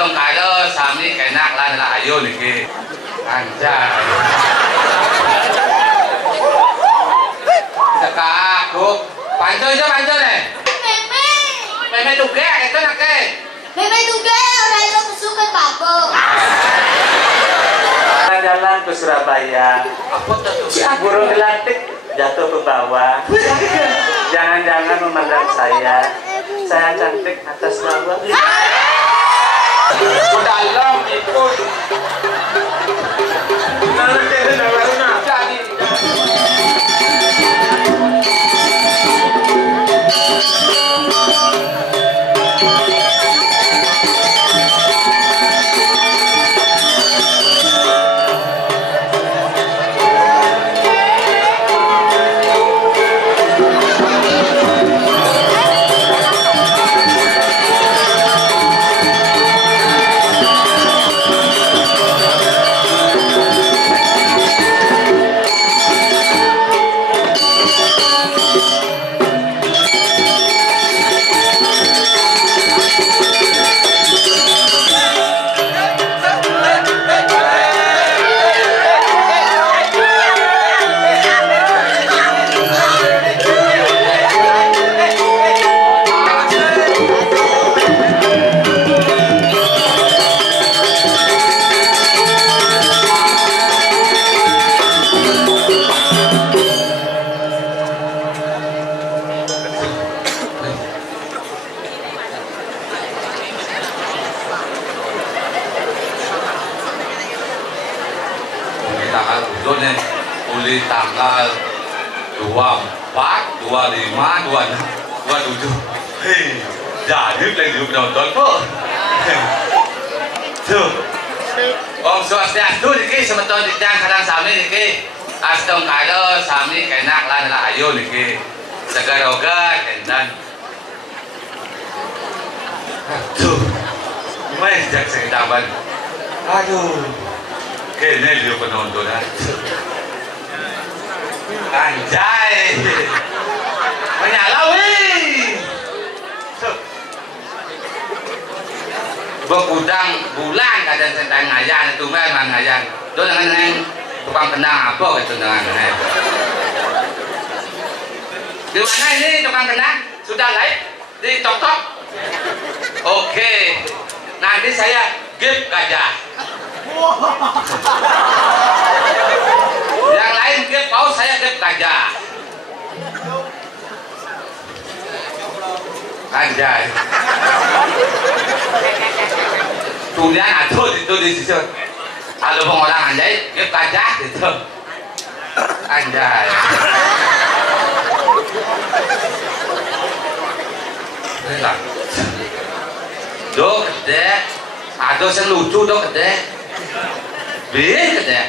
Asong kado sami kenak lah ayo niki. Anjay. Sekak aku pancol aja pancol nih. Meme tuge itu nake. Meme tuge orang itu kesukaan kabel. Jalan ke Surabaya. Apa tuh? Burung gelantik jatuh ke bawah. Jangan-jangan memandang saya cantik atas bawah. Dalam itu. Tanggal 24, 25, 26, 27. Hei, jadi lagi hidup nonton kok. Tuh, Om Swastiastu niki semeton dijang kadang sami niki. Astong kado sami kenak lah ayo niki. Segar oga kendan. Tuh, gimana jak sekitar. Aduh, kayaknya dia penonton Anjay, menyala wih. Bekudang bulan kadang sedang ngayan itu memang ngayan. Do dengan tukang kenang apa gitu dengan di mana ini tukang kenang sudah live di TikTok. Oke, nanti saya gift gajah. Yang lain gift paus, saya gift gajah. Anjay. Kemudian aduh itu di situ. Kalau orang anjay gift gajah gitu. Anjay. Do gede. Aduh yang lucu do gede. Gede.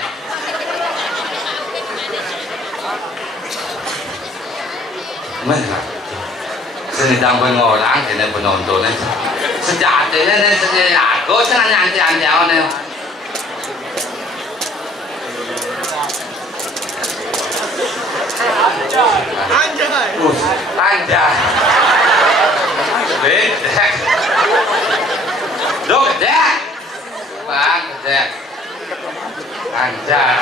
Mana? Seni tambah orang ini penontonnya. Sejatinya nih sendiri aku senang nyanyi-nyanyi nih. Anjay. Gede. Do gede. Bang gede. Anjay.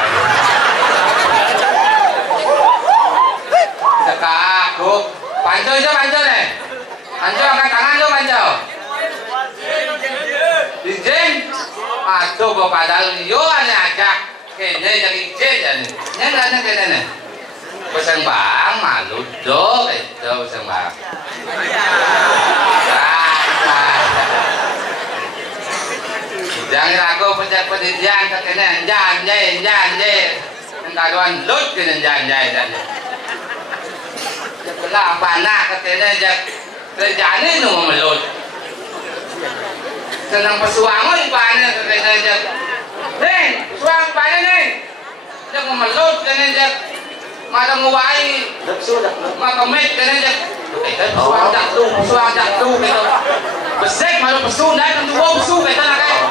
Sekak aku pancol aja pancol nih. Pancol angkat tangan lo pancol. Izin. Aduh bawa padahal yo ane ajak. Kayaknya yang izin ya nih. Nyangkanya kayaknya nih. Pesang bang malu do itu pesang bang. Jangan aku pendidikan kekena janji. Kaduan lut kena janji. Lah panak katanya jak kerjaan ini mau melut. Senang pesuang oi panen katanya jak. Neng, pesuang panen neng. Jak mau melut katanya jak. Mata nguai. Mata met katanya jak. Pesuang jatuh gitu. Besek malu pesu naik kan dua pesu katanya kayak.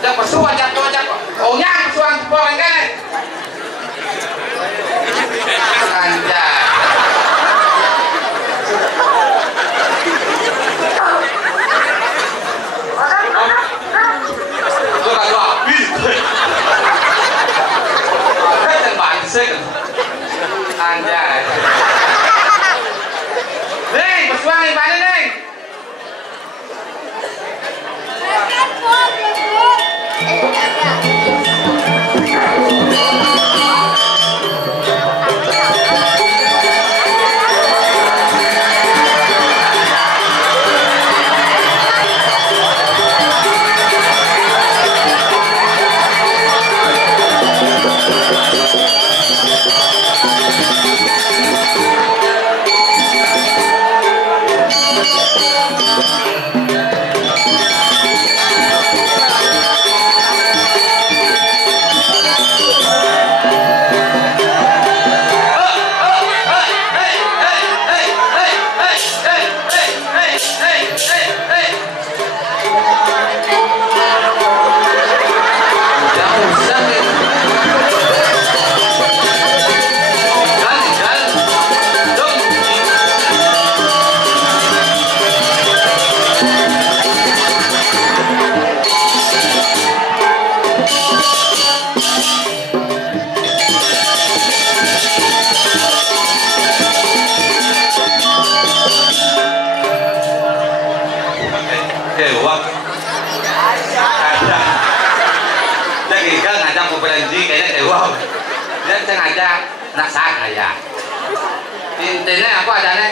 Jak pesu jatuh. Oh nyang pesuang buang kan. Anjay. Dia sengaja nak saya. Intinya apa adanya?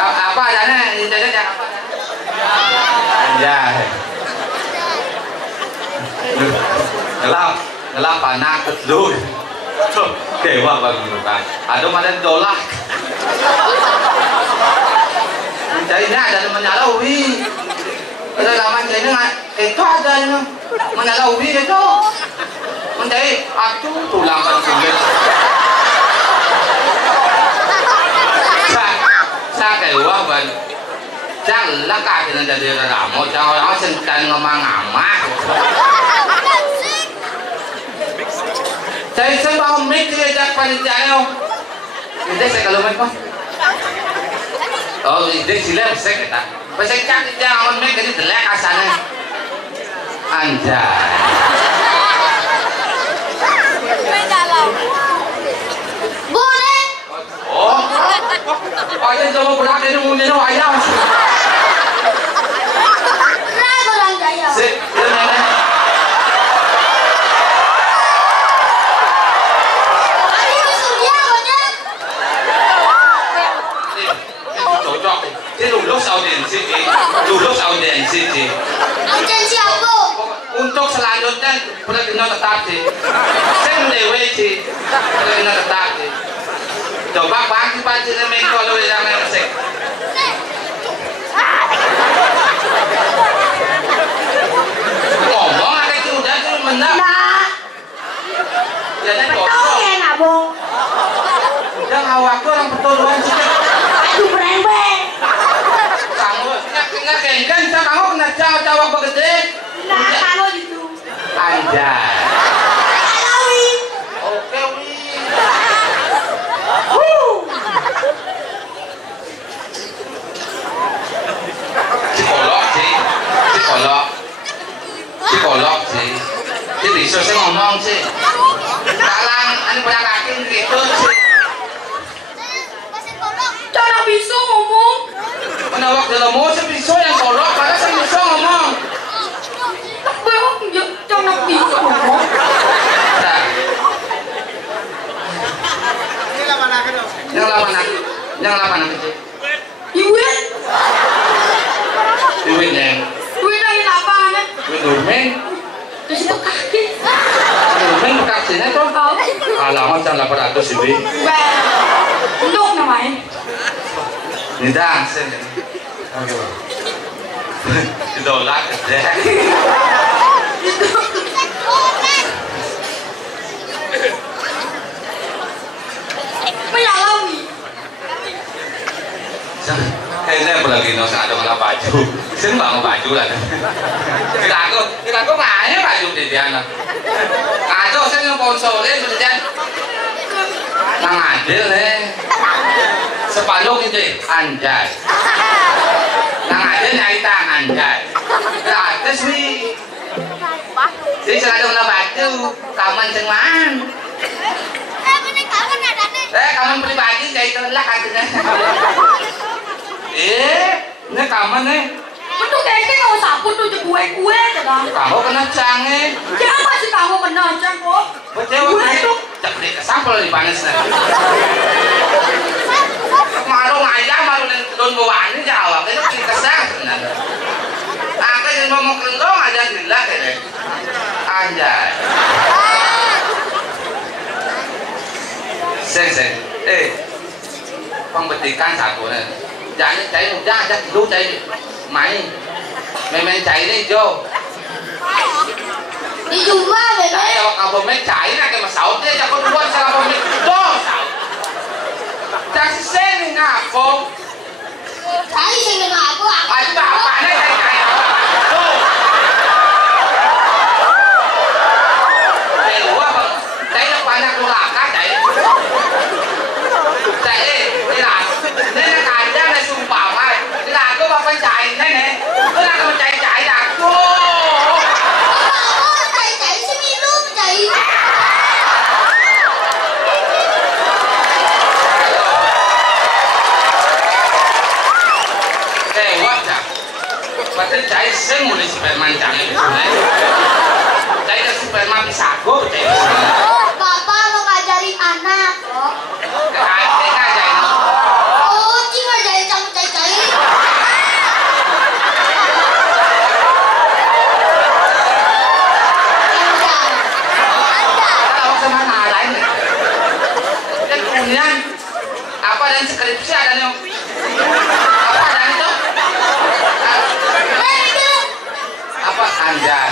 Apa adanya? Intinya apa? Anjay. Ngelap panak kedua. Dewa bagi kita. Ada mana dolar? Jadi ada menyalaui. Ada laman jadi itu ada menyalaui itu. Menjadi aku tulang kan sulit. Sa kewa ban. Jangan langkah dengan jadi ramu. Jangan orang sentan ngomong amat. Saya sebab mik dia jak panitia. Ini saya kalau macam. Oh, ini silap saya kata. Pasal cak dia orang mik jadi telak asalnya. Anjay. Boleh. Oh, ada coba berat ini mungkin ayam. Rai orang jaya. Sip, mana? Ini sudah banyak. Cocok. Ini lulus audiensi, lulus audiensi. Audiensi apa? Untuk selanjutnya benar-benar tetap sih. Saya mendewe sih, benar-benar tetap sih. Coba pagi-pagi ini kalau yang ngesek. Ngomong ada itu udah tuh menang. Nah, Jadi betul kosong. ya nabung. Yang awak orang betul sih. Aduh berembeng. Kamu nggak kengken, kamu kena cawak begede. Nah, kamu itu. Anjay. Alawi. Oke, wi. Psikolog sih. Dia bisa sih ngomong sih. Kalang, ini banyak kaki gitu sih. Cara bisa ngomong. Menawak dalam mau sih bisa yang kolok, karena saya bisa ngomong. Cara bisa ngomong. Nah. Yang lapan sih. Iwin. Iwin yang. Iwin lagi apa ane? Iwin dormen. Terus itu kaki. Dormen kakinya tuh. Alamat yang 800 ibi. Untuk namanya. Ini dansen. Oke. Idolak deh. Menyalawi. Kayaknya apalagi no ada malah baju. Sen bang baju lah. Kita aku nanya baju di dia lah. Kacau saya yang sponsorin sebenarnya. Nang adil nih. Sepanduk itu anjay. Nang adil nyaitang anjay. Gratis wi. Jadi saya ada malah baju. Kaman cengan. Kaman pribadi saya itu lah katanya. Ini kaman nih. Bentuk kayaknya nggak usah aku tuh kue aja dong. Kamu kena canggih. Jangan masih kamu kena cang kok. Betul itu. Cek kesampel di panas nih. Malu ngajak malu dan don bawaan Jawa itu kesang. Aku yang ngomong kendong aja gila kayaknya. Anjay. Sen. Pembetikan satu nih. Jangan cháy mudah aja dulu cháy máy. Mày cháy đi vô. Đi dùng quá về cháy là kalau bom cháy là cái mà sáu thế cho con buôn sao bom to sáu. Cháy sen ngapo. Cháy sen ngapo à? Anh bảo bạn ấy cháy. Để lúa bang. Cháy nó phải là con lạc cá cháy. Cháy đi làm. Nên là cả gia này sùng bảo ai. Đi làm cứ vào bên cháy này nè. Cứ làm con cháy đã. Padahal cháy sen mulai Superman jangan itu. Cháy ke Superman bisa go cháy. Bapak mau ngajarin anak kok. Ngajarin. Oh, cing ngajarin sama cháy. Kalau sama lain. Dan kemudian apa dan skripsi ada nih? Apa dan itu? Apa anjay?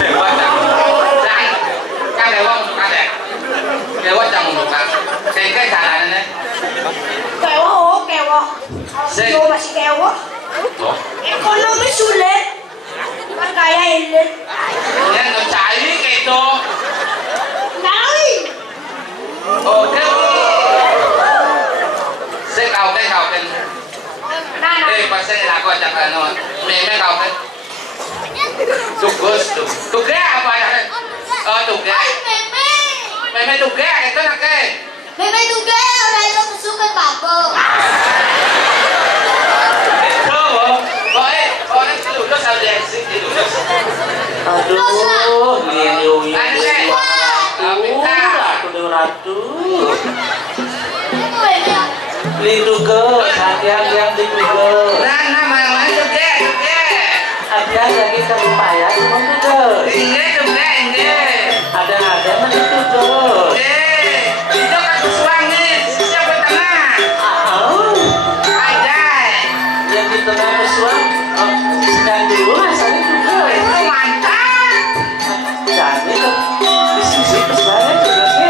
Dewa jangan kan dewa untuk ada. Dewa jangan untuk kayak jalannya. Kewo. Yo masih kewo. Ekonomi sulit. Kan kaya elit. Yang nggak cari gitu. Nari. Oke. Saya kau kan. Pasti aku ajak anu, meme kau kan. Tugas tuh. Tugas apa ya? Oh tugas. Meme tugas itu nak ke? Meme tugas orang itu suka babo. Itu, boleh lulus ada sih lulus. Aduh, liu. Ratu. Lidu ke, hati-hati di ke. Nah, mana juga. Hati-hati lagi terupaya, cuma juga. Ini. Ada mana itu tuh? Itu kan suami, siapa tengah? Ada. Yang di tengah pesuang, sedang dulu asalnya juga. Itu mantap. Jadi di sisi pesuangnya juga sih.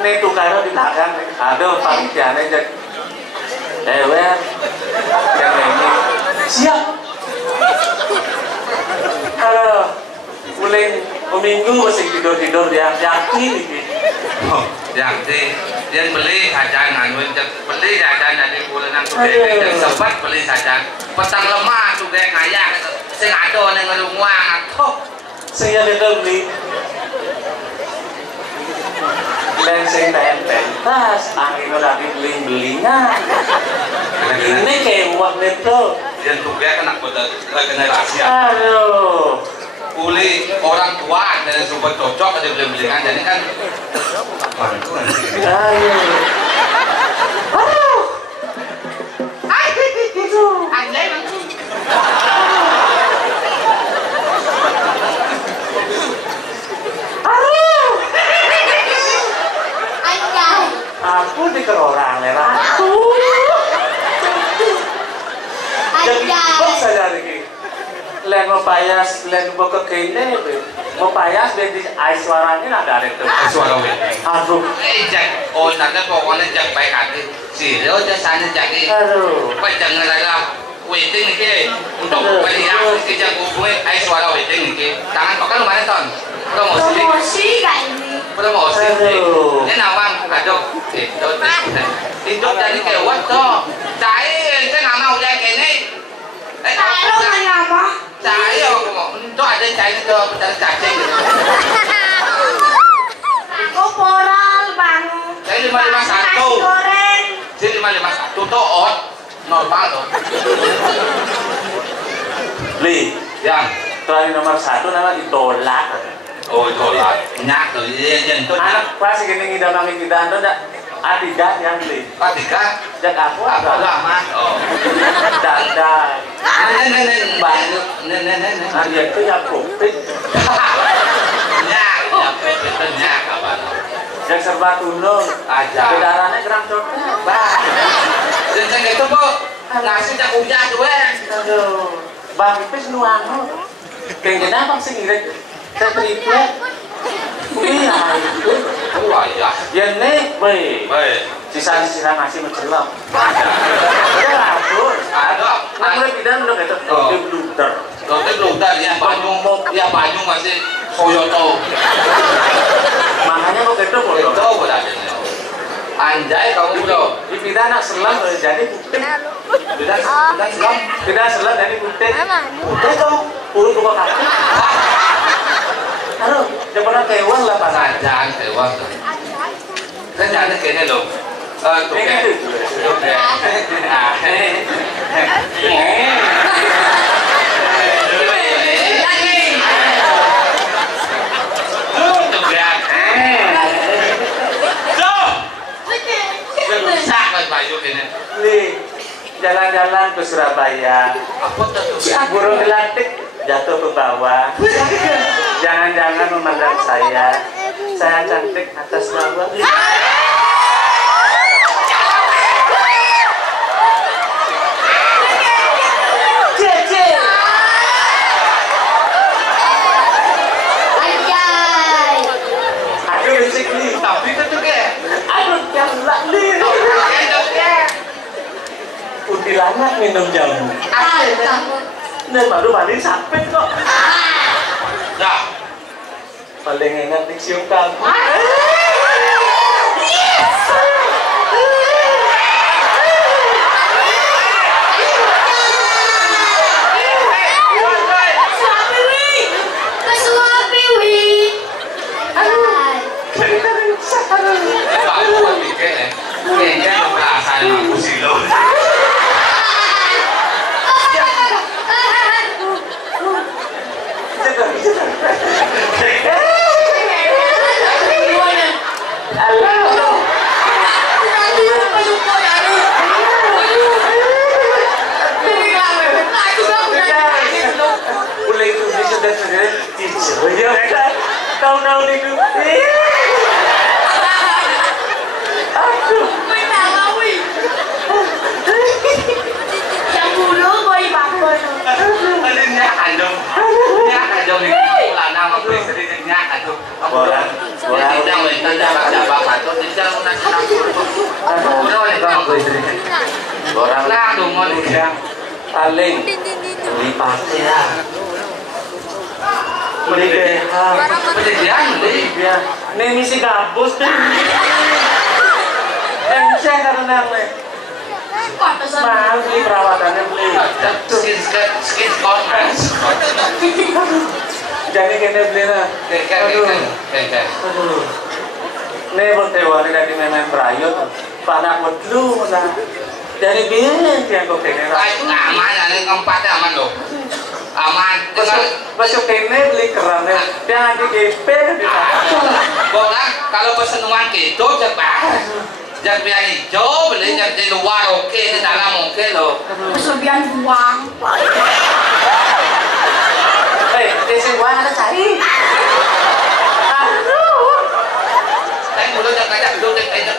Nih tukarnya di tangan, ada panitianya jadi dewer yang ini siap. Kalau mulai minggu masih tidur yang yakin ini. Yang dia beli jajanan, beli jajanan di bulan yang sempat beli jajan. Petang lemah tuh kayak ngayak, sing ada nih ngelunguang atau saya ada beli lensing tempel tas angin lagi belinya ini kayak uang itu dan juga kena generasi. Aduh, Uli orang tua dan super cocok ada beli-belian jadi kan aku dikerorang lera jadi kok saya lagi len mau payas len mau ke kene mau payas dan di suaranya ada itu suara wedding. aduh Jak, oh nanti pokoknya jak baik hati. Si lo jasanya jadi. aduh Pak jangan ada wedding nih untuk melihat kerja hubungan suara wedding nih. Tangan kok kan lumayan ton. Promosi kayak ini. Promosi. Ini nawang aduh itu jadi kayak waktu. Saya kan nggak mau jadi ini. Taruh nanya apa? Saya mau itu ada saya itu pencari cacing. Aku poral bang. Saya 551. Goreng. Saya 551 tuh ot normal tuh. Li Yang terakhir nomor 1 nama ditolak oh tolak nyak tuh yang itu anak pas gini ngidam angin kita anda ndak adidas yang Li Patika jak aku apa agak lama oh dandan banyak dia itu yang komplit nyak itu nyak apa yang serba tunung aja saudaranya gerang coklat bah dan saya itu bu ngasih cak ujah tuh aduh bang Ipis nuang kayak kenapa sih ngirit saya triple iya itu wah ya ya nih baik baik sisa-sisa ngasih mencelam ada ya ampun ada nah mulai pindah udah gitu dia blunder Dokter blunder ya Banyung masih Soyoto makanya kok gitu bodoh itu berarti anjay kamu bro dipindah anak selam jadi putih pindah selam jadi putih putih kamu urut buka kaki aduh jangan pernah kewan lah pak jangan kewan kan jangan kayaknya loh tuh jalan-jalan ke Surabaya burung dilantik jatuh ke bawah jangan-jangan memandang saya cantik atas bawah aduh risik nih tapi itu kayak aduh jangan nih kuntilanak minum jamu dan baru mandi sampai kok nah paling enak dicium kamu tahu nih yang bulu boy bakor ada nyak adem nih lana sama beli sedikit nyak adem orang tidak minta jabat atau tidak nasi campur bro nih kalau beli sedikit orang lah dong mau nih paling beli pasti ya beli behang. Pedestrian beli. Ya, nih misi gabus deh. Saya karena nih. Mahal beli perawatannya beli. Skin sport mas. Jadi kena beli lah. Aduh. Nih buat teori dari main berayut. Panak bedlu lah. Dari bilang yang kau kena. Aman, ini keempatnya aman loh. Aman. Masuk kene beli kerannya. Jangan di DP di Bolang kalau pesenuan gitu cepat. Jangan biar hijau, beli di luar oke, di dalam oke loh. Kelebihan uang. Desi uang ada cari. Saya mulut jangan kacak dulu deh kayaknya.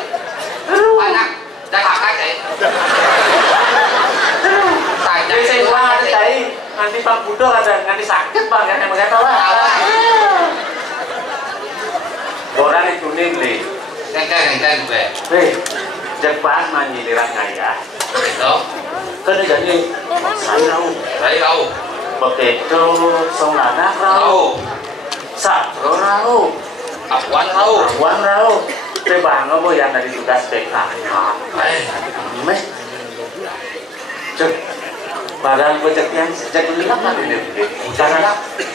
Anak jangan kacak. Desi uang ada cari. Nanti Pak Budo ada nanti sakit Pak kan yang tahu lah. Orang itu nih beli. Engkan gue. Jepang menyiliran ngaya. Itu. Kan jadi saya tahu. Begitu songanak tahu. Satro tahu. Apuan tahu. Apuan tahu. Tebang apa yang dari tugas PK. Meh. Cek. Barang yang sejak dulu kan ini.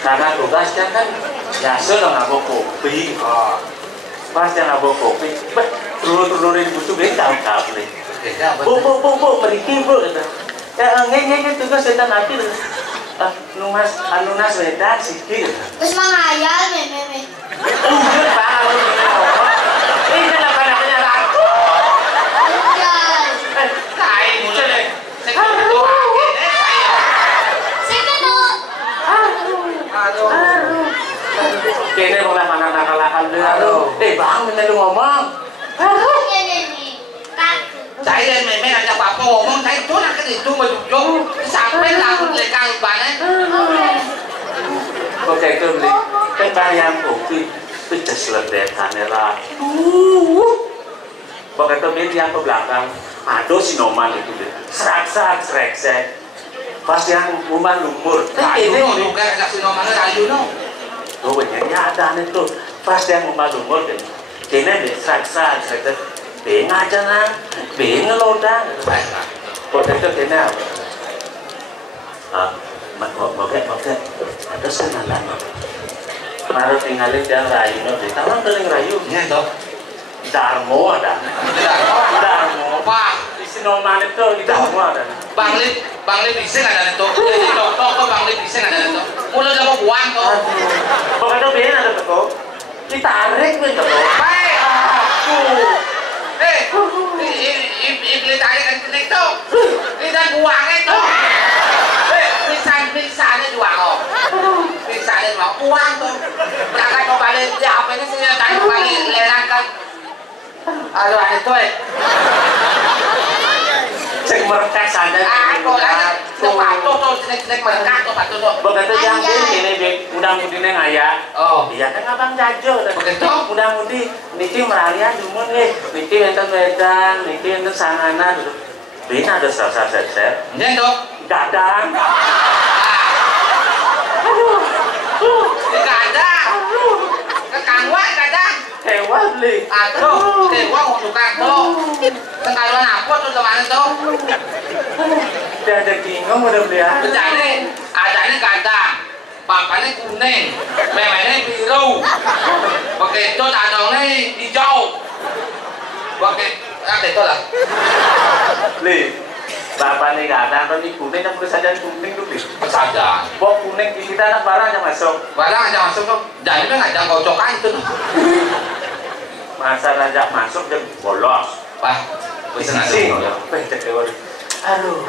Karena tugasnya kan biasa nggak bawa kopi. Pas yang nggak bawa kopi, telur-telurin butuh beda kali. Bu, berikin bu, kata. Ngeng tugas kita nanti. Nunas beda sikit. Terus mengayal, meme. Udah pak, ini kenapa namanya ratu? Ayal. Kain mulut deh. Kene mulai mana nakal-nakal deh. Bang, bener lu ngomong. Saya memang ada apa-apa ngomong, saya itu nak itu menunjuk sampai langsung legal banget. Oke, itu beli. Kan yang kopi, itu selesai kamera. Begitu dia ke belakang, ada sinoman itu deh. Serak-serak. Pas yang umar lumur. Ini juga ada sinoman rayu no. Tuh benernya ada itu. Pas yang umar lumur deh. Kene deh serak-serak. Beng aja nang, beng ngeloda. Begitu kene apa? Moket. Ada senalan. Baru tinggalin dia rayu no. Tahu teling rayu? Iya toh. Darmo ada. Darmo. Pak, Sinoman itu Darmo ada. Bang Lip bisa ada itu. Jadi dokter Bang Lip bisa ada itu. Mulut sama buang toh. Begitu beng ada tuh. Ditarik begitu. Baik. Iblis tarik kan kenek tuh. Ini dan buang itu. Misalnya jual kok. Misalnya jual uang tuh. Jangan mau balik dia apa ini sih? Jangan balik lerang kan. Aduh ada tuh. Cek merekat saja. Kok ada sepatu tuh cenek merekat tuh sepatu tuh. Begitu yang ini mudah-mudine ngaya. Oh iya kan abang jajo. Begitu. Mudah-mudi niki meralian jumun nih. Niki enten wedan, niki enten sanganan. Bina ada salsa seser. Iya dong. Gadang. Kadang. Kekangwan kadang. Hewan beli. Aduh, hewan untuk kantor. Sekarang apa tuh teman tuh? Dia ada bingung udah beli ya. Jadi, adanya kadang. Bapaknya kuning, memangnya biru. Begitu tandongnya hijau. Begitu lah. Beli. Bapaknya kadang tapi kuning yang boleh saja kuning tuh beli. Saja. Kok kuning di kita anak barang yang masuk. Barang aja masuk tuh. Jadi memang ada kocokan itu. Masa ngajak masuk dan bolos. Pak, pesan aja. Aduh.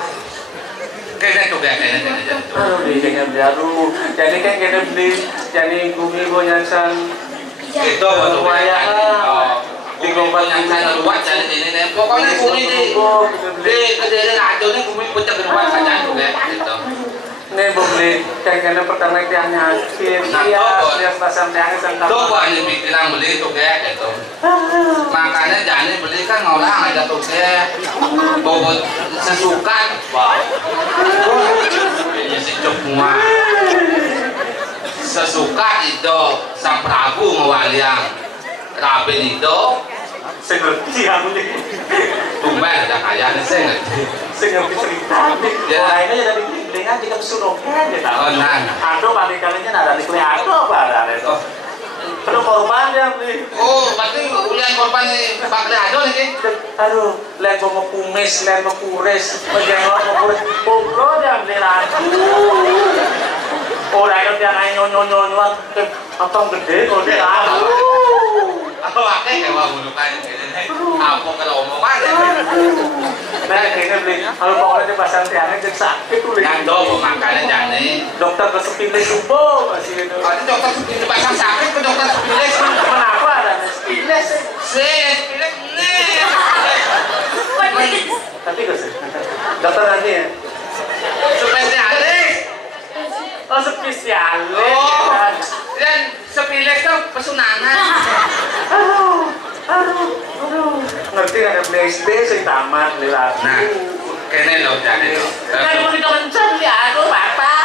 Kayaknya tuh kayaknya. Aduh, kayaknya baru. Jadi kan kita beli, jadi bumi bonyasan. Itu waktu bayar. Di kompas yang saya luar jadi ini. Pokoknya bumi di kejadian aja nih bumi pecah keluar saja tuh kayak gitu. Nih beli, kayaknya pertama itu hanya akhir. Iya, dia pasang tiangnya sentang. Tuh banyak pikiran beli tuh kayak gitu. Makanya jangan beli kan orang aja tuh kayak bobot sesukan. Wah, ini si cok semua. sesuka itu Sang Prabu mewaliang rapin itu saya ngerti aku nih tumben ada kaya nih saya ngerti saya ngerti cerita ya lainnya ya dari dengan jika suruhkan ya tahu aduh paling kalinya ada di aduh pada itu perlu korban ya beli oh berarti ulian korban nih Pak Leado nih aduh lihat mau kumis lihat mau kures menjengok mau kures pukul ya beli orang itu yang nyonya otong gede kok dia aku pakai kayak wah bulu kayu apa kalau omongan ya nah kayaknya beli kalau pokoknya pasang tiangnya jadi sakit tuh yang dong makannya jangan dokter kesepilih subuh masih itu kalau dokter sepilih pasang sakit ke dokter sepilih kenapa ada sepilih sepilih tapi gak sih dokter nanti ya spesialis oh spesialis oh dan sepilih itu pesunangan aduh ngerti nggak ada SD sih tamat lihat nah kene loh jadi loh kan mau kita kencang ya aku bapak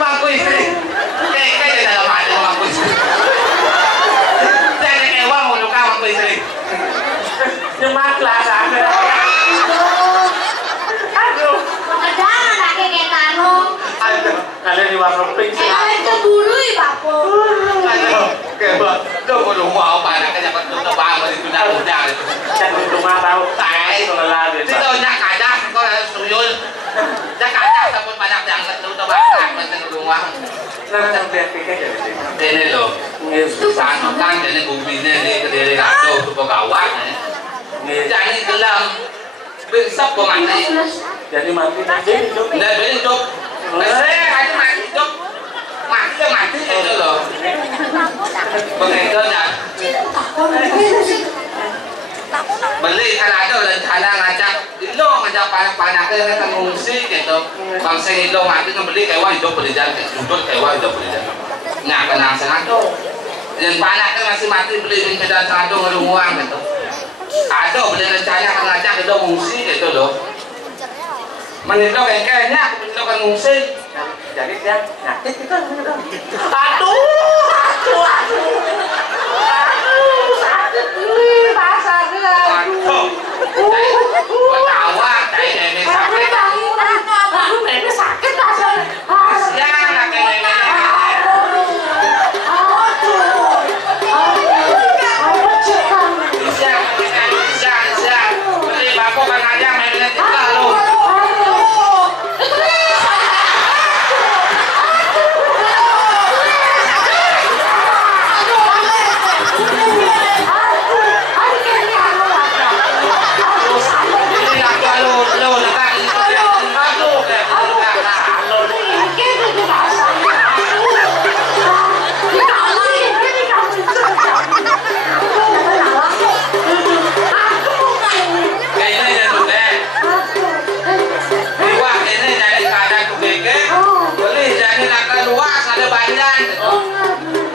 Bangku istri kayak dalam hati bangku istri jadi kayak uang mau luka bangku istri nyemak lah sampai aduh Jangan pakai kayak tanong. ada di warna pink sih Itu bulu ya papo. kayak lo mau rumah apa nak kerja betul betul banget itu nak udah itu jangan rumah tahu tai kalau lagi itu nak ada kau harus tuyul nak ada tapi banyak yang betul betul banget penting rumah nah biar pikir jadi ini lo sana kan jadi bumi ini dari rado tu pegawai jadi gelam besok kau mati jadi mati nanti hidup nggak boleh hidup saya aja mati hidup mati itu loh pengennya beli kan ada rencana ngajak lo ngajak panak-panaknya kan ngungsi gitu bangsa lo mati kan beli kayak hidup berjalan hidup kayak hidup berjalan nggak kenal sengaja dan panaknya masih mati beli pinjaman sengaja ngeluh uang gitu ada beli rencana kan ngajak lo ngungsi gitu loh menito kayaknya menito kan ngungsi jadi dia nyakit kita aduh sakit nih pasarnya aduh ketawa kayak nenek sakit aduh nenek sakit pasarnya kasihan lah kayak nenek kasihan beli bako kan aja mainnya juga lu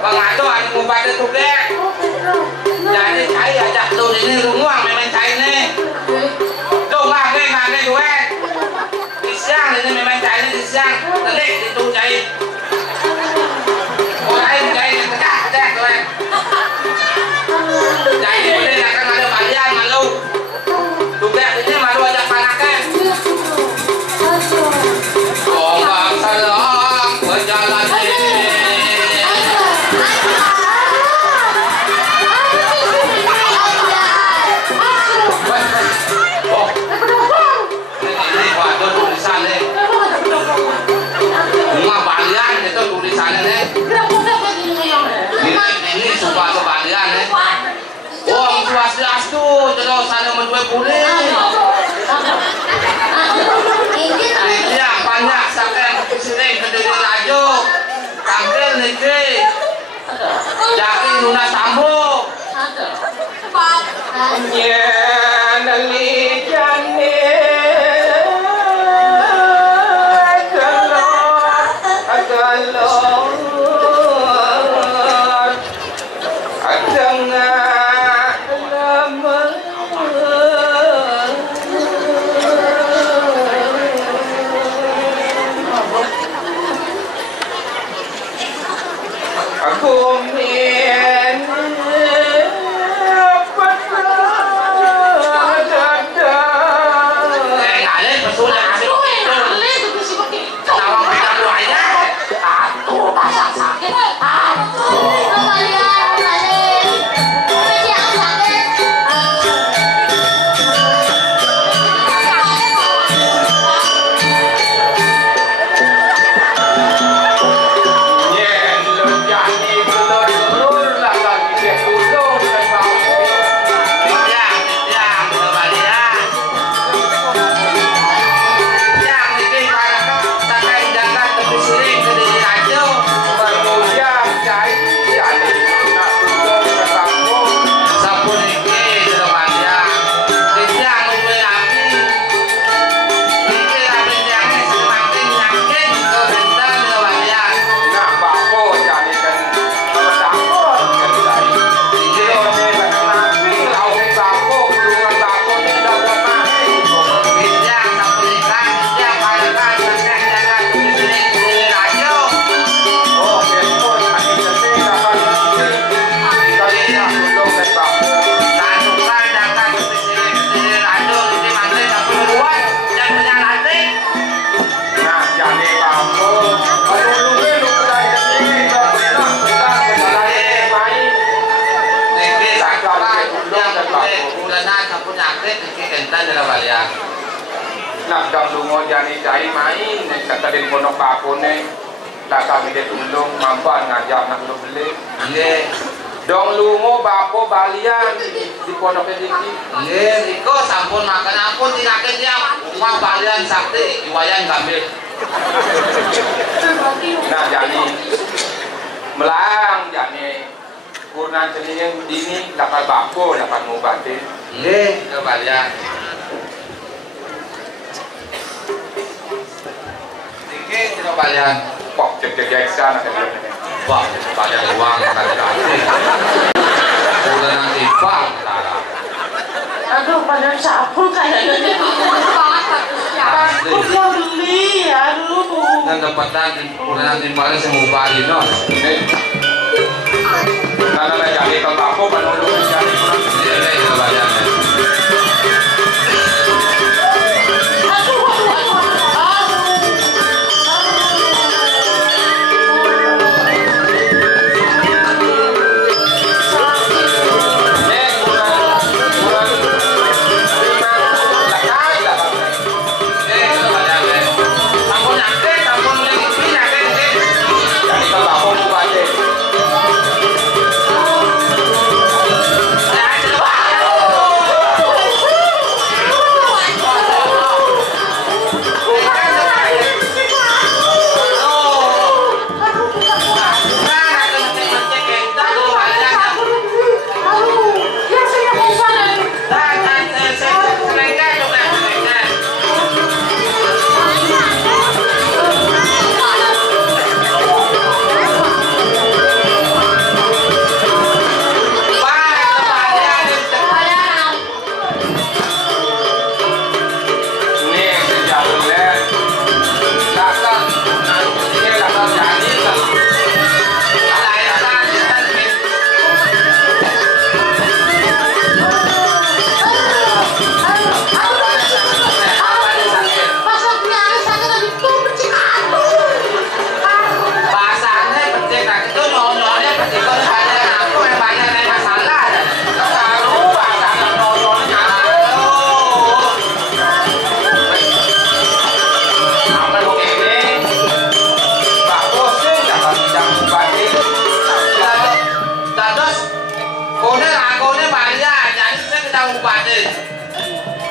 pengadu ada ngubah itu deh jadi saya ajak lu ini nguang memang saya ini lu ngake duit di siang ini memang saya ini di siang telik itu jahit orang jahit yang tegak duit jahit ini akan ada bagian malu duit ini malu ajak panaknya ombak salam berjalan ini ini sumpah kebahagiaan nih. Wong swastiastu terus sana menduwe pulih. Ini yang banyak sampai sering kediri rajo. Tampil niki. Jadi lunas sambo. Ya nali jane. Nak dam lungo jani cai main kata di pondok bakone tak kami dia tundung mampan ngajak nak lu beli nggih dong lungo bapo balian di pondok iki nggih iko sampun makan ampun tinaken tiap umah balian sakti iwayan gambil nah jani melang jani kurnan celing dini dapat bapo dapat ngobatin nggih ke balian Kira balian, kok cek sana kan? wah balian uang kali-kali. Udah nanti pak, aduh badan sapu kayaknya aku mau beli aduh dan dapat nanti, udah nanti balik saya mau balik no. Karena jadi tembakau menurut jadi Iya balian.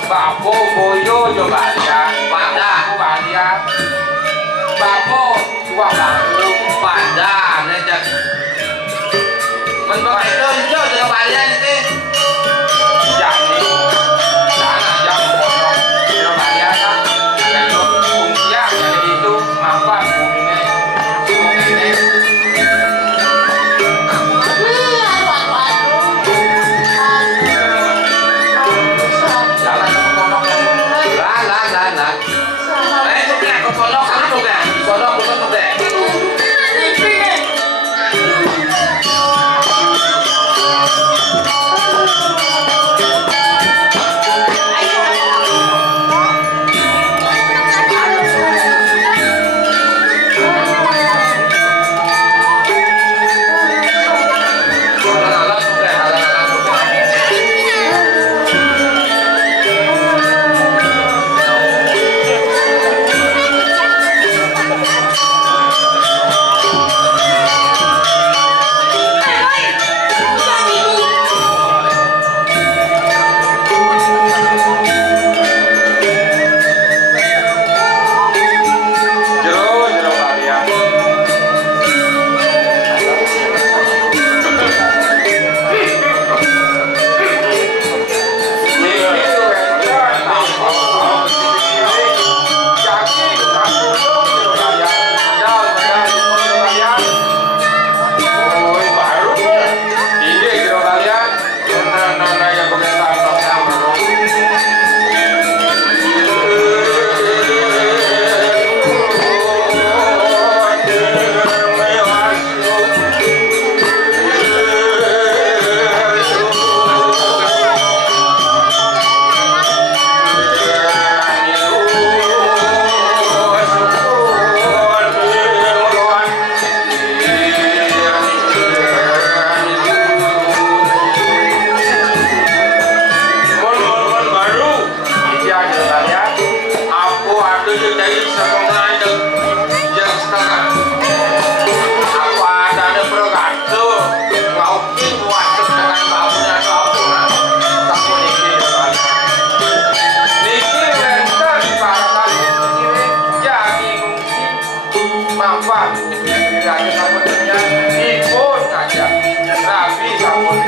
Bapo boyo jo balian, pada balian. Bapo tua baru Pada nejak. Menpakai itu dengan balian itu. jadi sana jam pondok jo balian kan. Kalau fungsinya jadi itu mampan bumi ini. Lah. Kiranya sampun ternyata dipun ngajak rapi sampun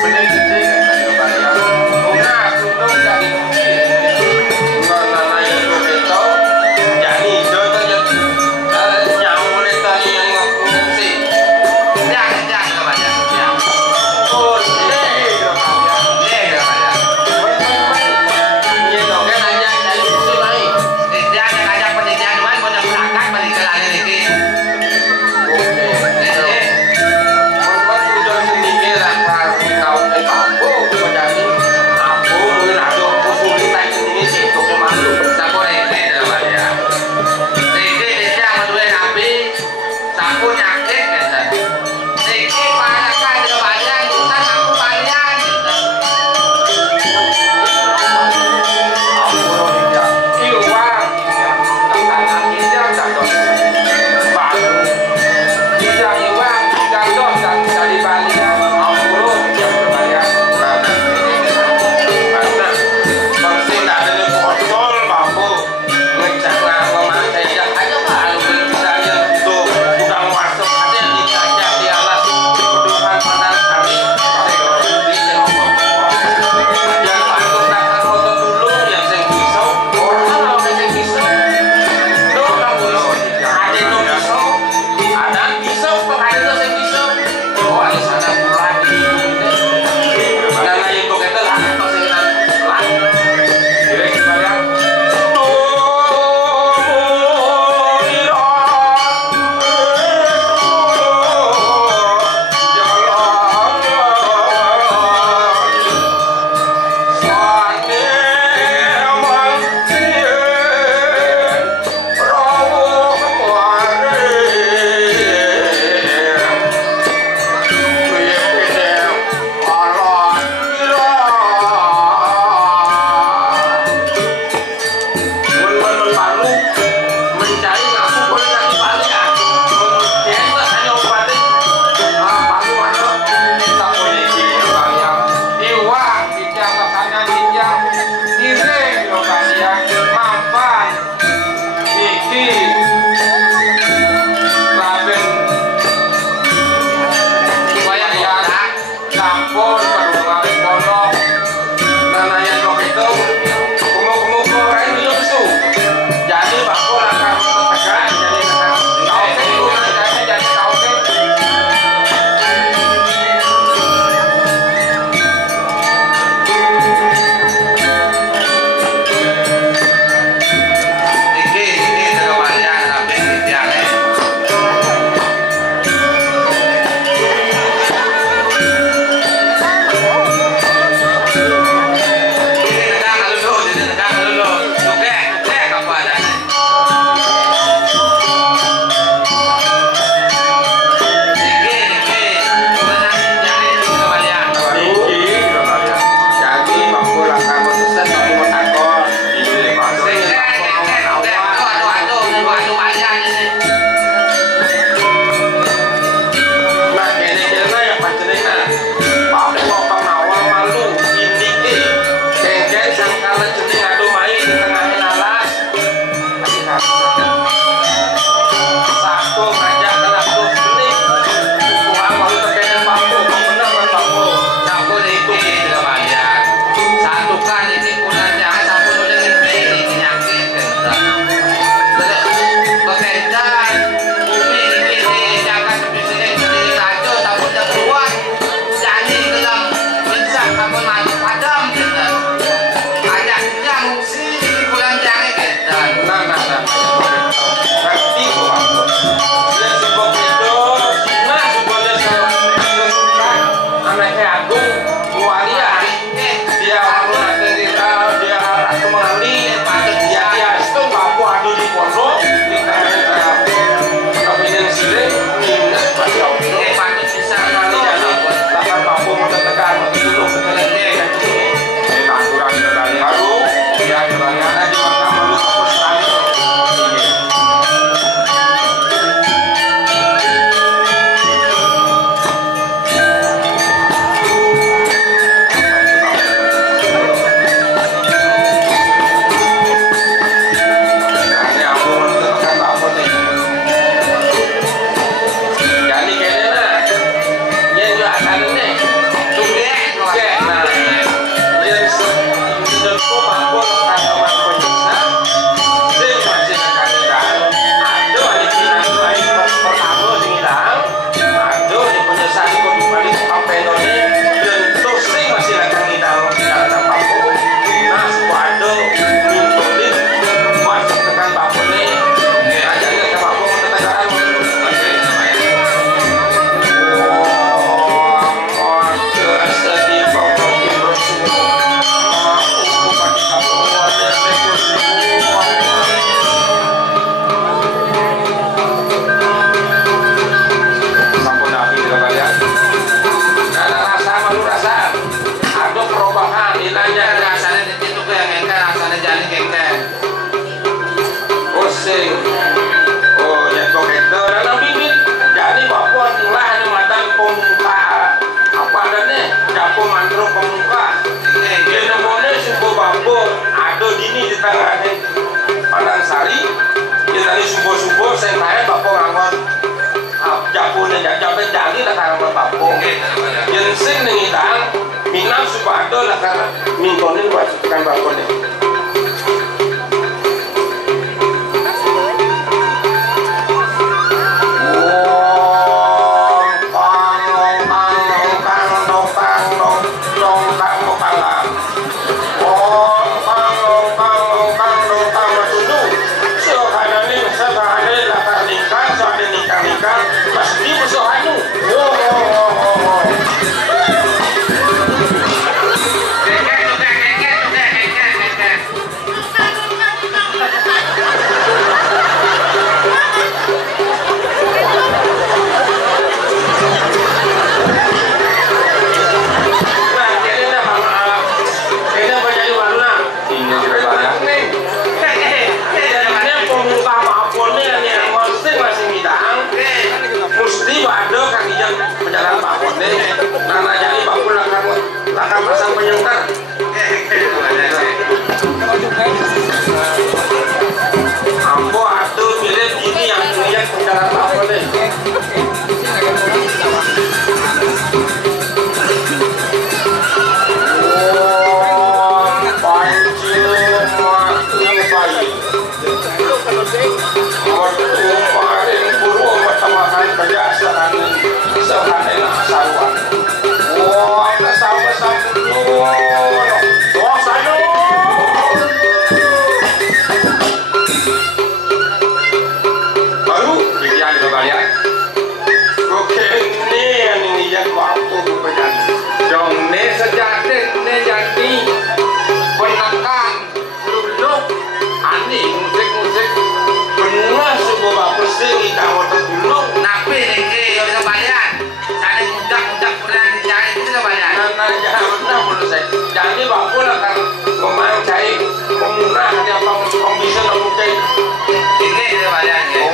bening gede kaya bayang bunga gunung dari mungkin mengenai itu jadi itu nyamuk tadi yang ngomong sih jangan kepada ya oh ini dong kan aja dari sini mai dia ngajak pendidikan man punya perangkat pendidikan ini jabe jali lah karena berpapung. Yang sing nengidang minang subado lah karena mintonin buat cucikan balkonnya. Pasang penyengkar ambo atuh pilih gini yang lihat kendaraan apa deh jadi bapak lah kan memancai pemunah yang bisa memancai ini dia badannya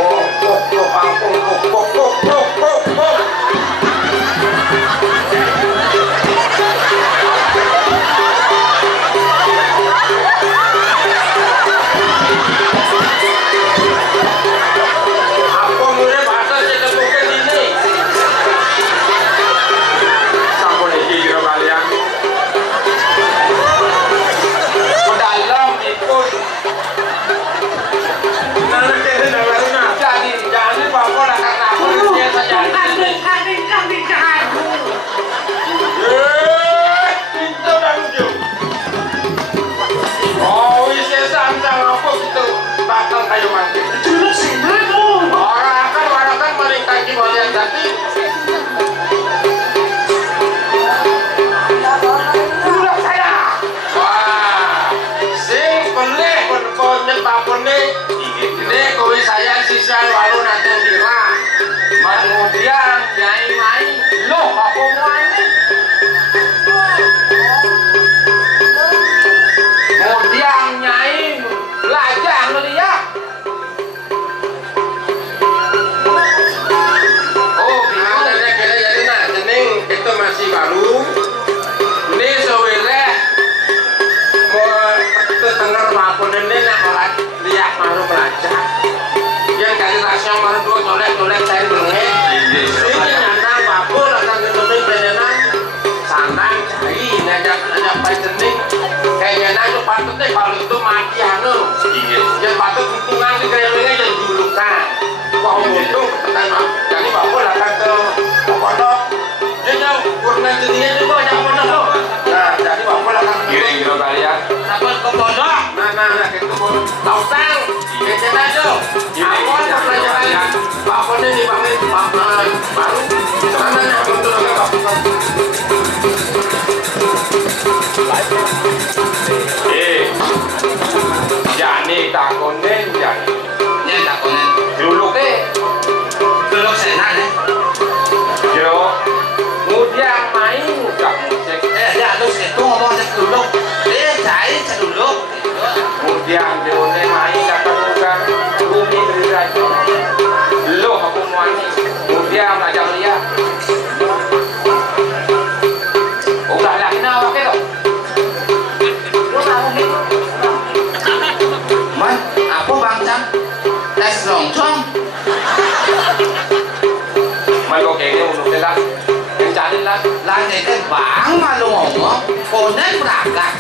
kemudian nyai main loh apa muanya kemudian nyai belajar ngeliat oh gimana kira jadi nak jening itu masih baru ini sewire mau terdengar maupun ini nak lihat malu belajar yang kali rasanya malu dua colek saya bengek ini nana papur akan ketemuin penyenan sanang cari ngajak penyening kayaknya nana patutnya kalau itu mati anu yang patut hitungan di kayaknya jadi dulukan wah untung ketekan jadi papur akan ke pondok dia jauh kurang jadinya juga banyak pondok nah jadi papur akan kira-kira kalian takut ke pondok nah itu tahu kayaknya aja aku pelajaran paponnya dibangun baru sana yang betul jadi takonen jadi takonen dulu senan yo kemudian main gak musik ya terus itu ngomong dulu cai dulu kemudian dione main kata bukan bumi beraja lo aku muani kemudian belajar lihat udah lagi nawa gitu man apa bang Cang tes loncong man kok kayak Bang malu ngomong, konen beragak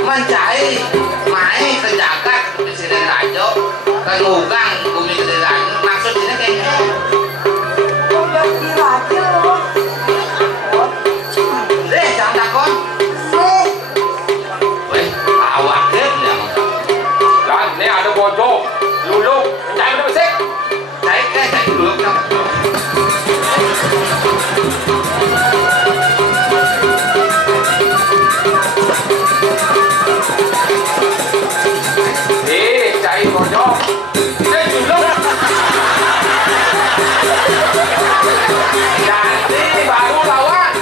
mencari main sejagat Presiden Rajo kenugang bumi Gede Rajo maksud ini kayaknya deh jangan takut weh awak deh Dan ini ada bodoh luluk mencari benda besik saya dulu cari bodoh saya dulu jadi baru lawan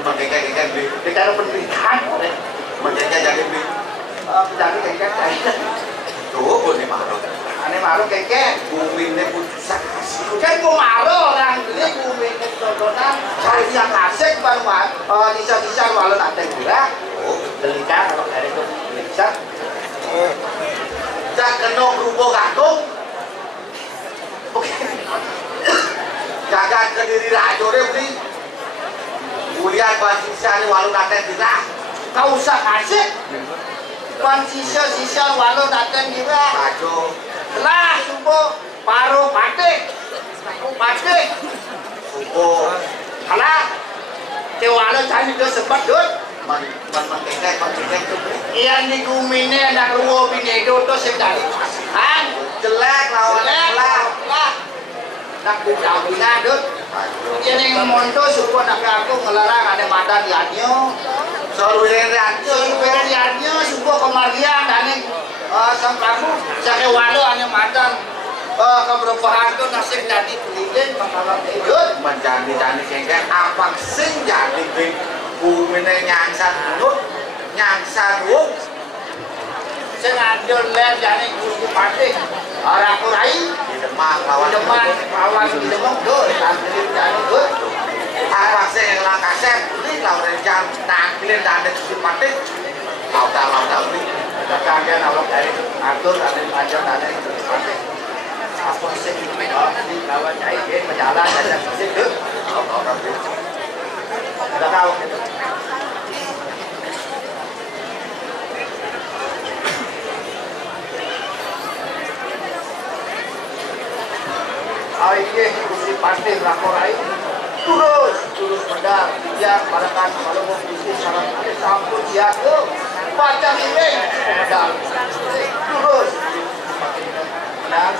kekek beli. Kita pendidikan, menjadi jadi beli. Jadi kekek. Tuh, boleh marah. Ane marah kekek. Buminnya putus. Kan gua marah orang ini buminnya tontonan. Cari yang asik baru bisa walau nanti gula. Oh, belikan kalau dari itu bisa. Jak kena berubah gantung. Oke. Jaga ke diri rajo deh beli. Kuliah konsisten walau nanti kita. Kau usah asik. Konsisten walau nanti kita. Rajo. Lah subuh paruh batik. Subuh. Kalah. Walau cari ke sempat dud. Kekek tuh. Yang di gumine anak ruwo binedo tuh sedang pasangan. Jelek lawan jelek. Nak budak bina dud. Yang monto suku nak aku ngelarang ada mata di anyo. Soruwen di anyo suku kemarian dan sang kamu jaga walau hanya mata keberbahan tuh nasib jadi lilin mengalami dud. Menjadi kengkek apa sing jadi bumine nyangsan dud nyangsan wuk. Sing adol ler jane kudu pati. Ora kurai di Demang lawan di Demang dul tampil jane dul. Apa sing yang lakasep ini lawan jam tampilin dan di pati. Lauta ini. Kakek awak dari atur ada panjang ada di pati. Apa sing di lawan cai dia menjalan dan situ. Ada tahu gitu. Aye kursi partai laporai terus pedang dia balakan kalau mau bisnis saran ada sampun jago baca ini pedang terus pedang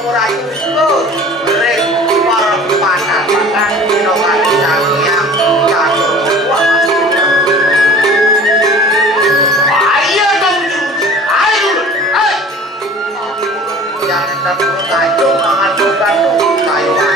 merayu itu beri para panas makan inokan yang jatuh semua ayo dong ayo yang tetap tajam menghancurkan kayu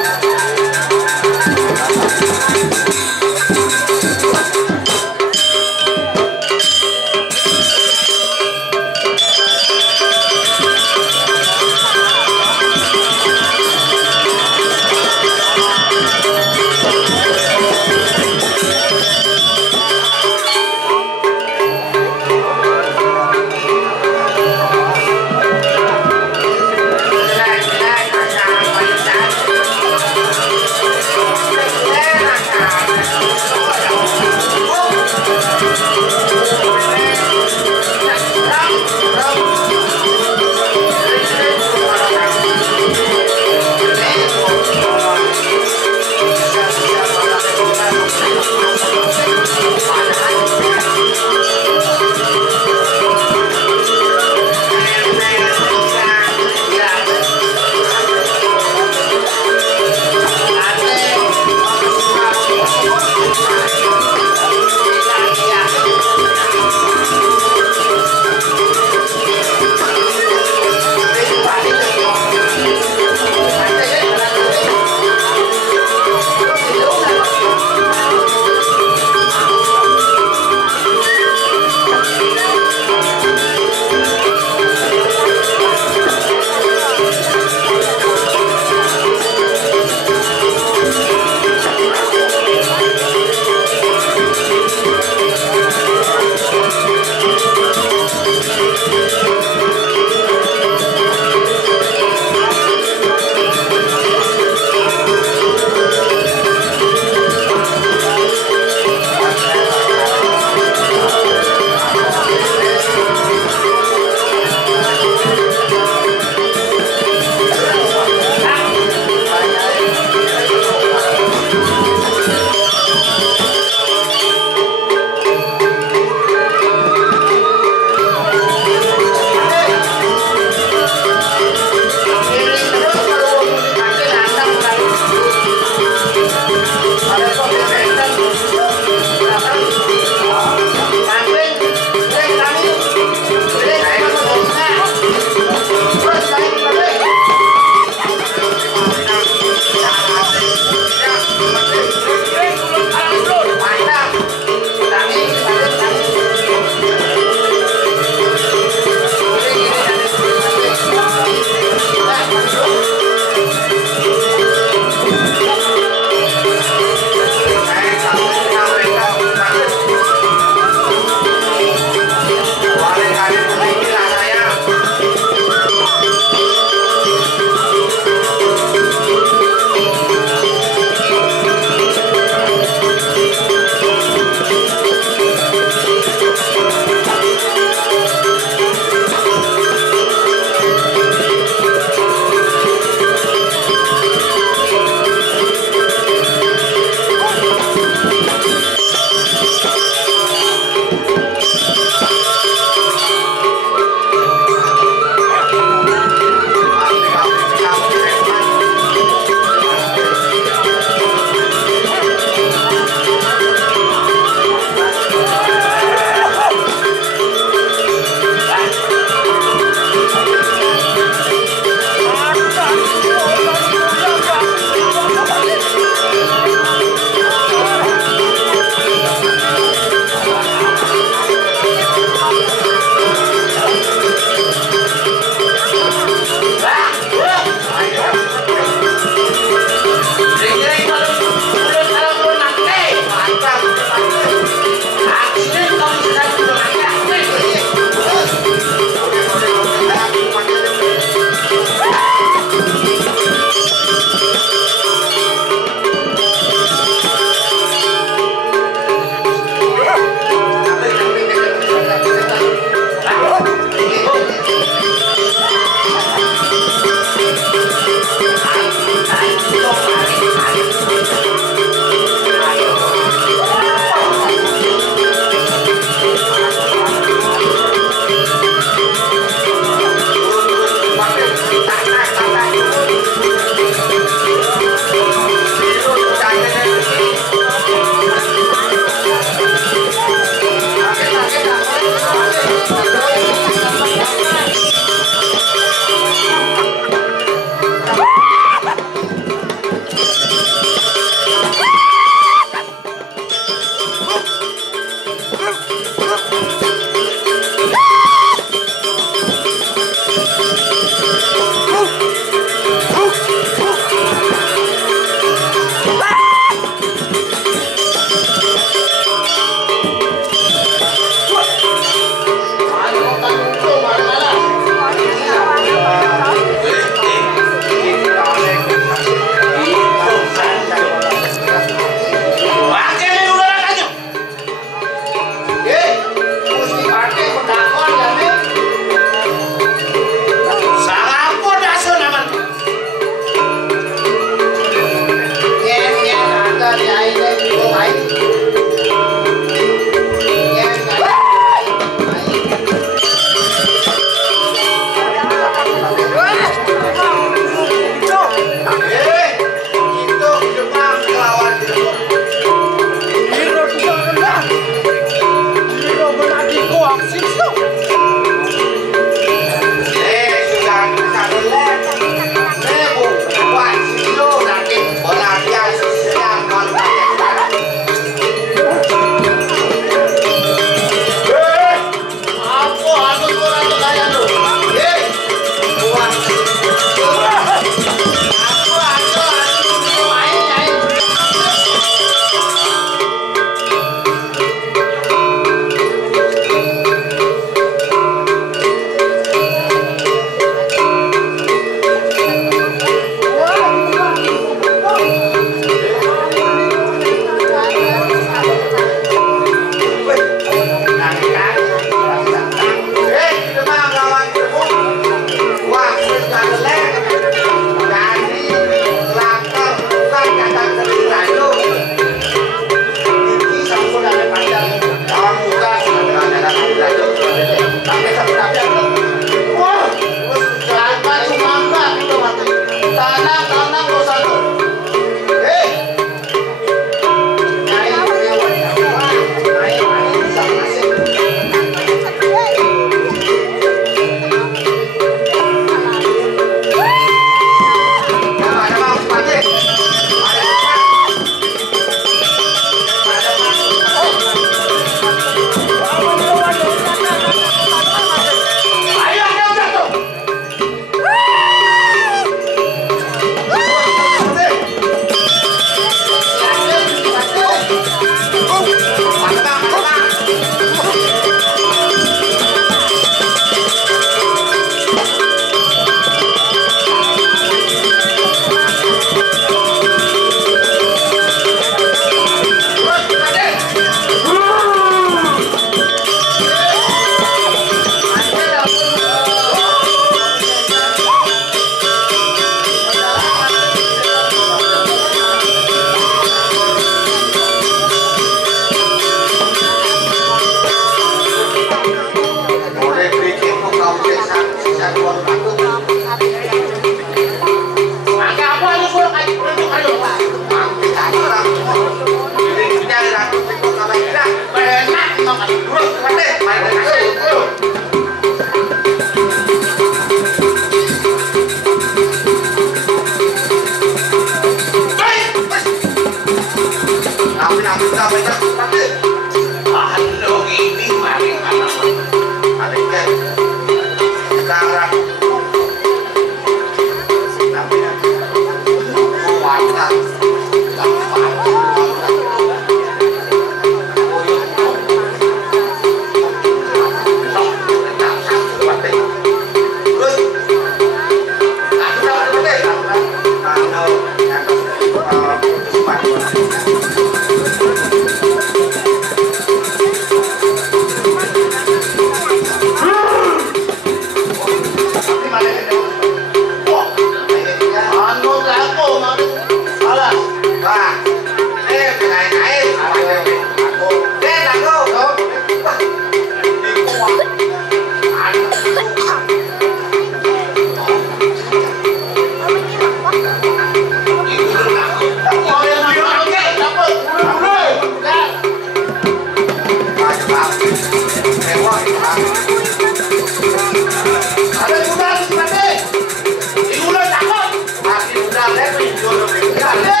Ada pinjol ada.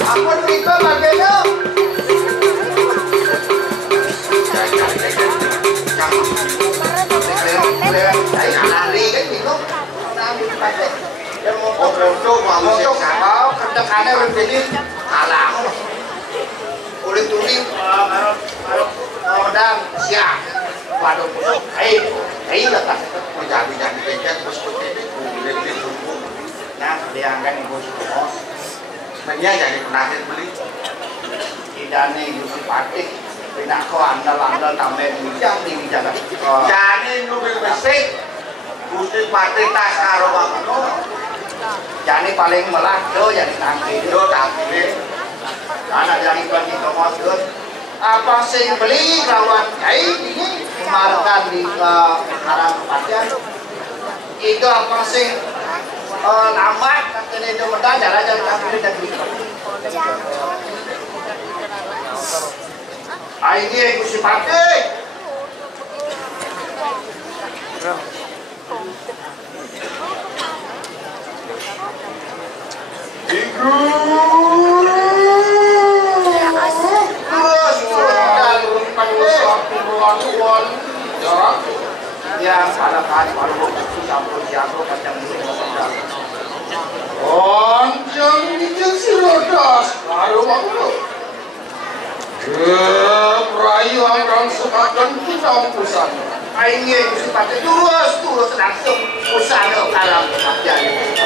Apa itu bagainya? Dan siap waduh lah tak jadi pencet bos nah diangkat ibu semua sebenarnya jadi penasihat beli tidak nih ibu pakai tidak kau andal tambah bijak di bijak jadi mobil mesin Gusti Patih tas karo bangono jadi paling melah do jadi tangki do tangki anak jadi pergi ke motor apa sih beli lawan kiai ini kemarin di Karang Kepatian itu apa sih lambat katanya itu mendan jalan kaki dan gitu ini Gusti Patih yang pada kali baru campur jatuh kacang Oncang dijeng si rodas baru waktu Perayu orang semakan kita pusan ini sifatnya terus langsung pusan dalam kejadian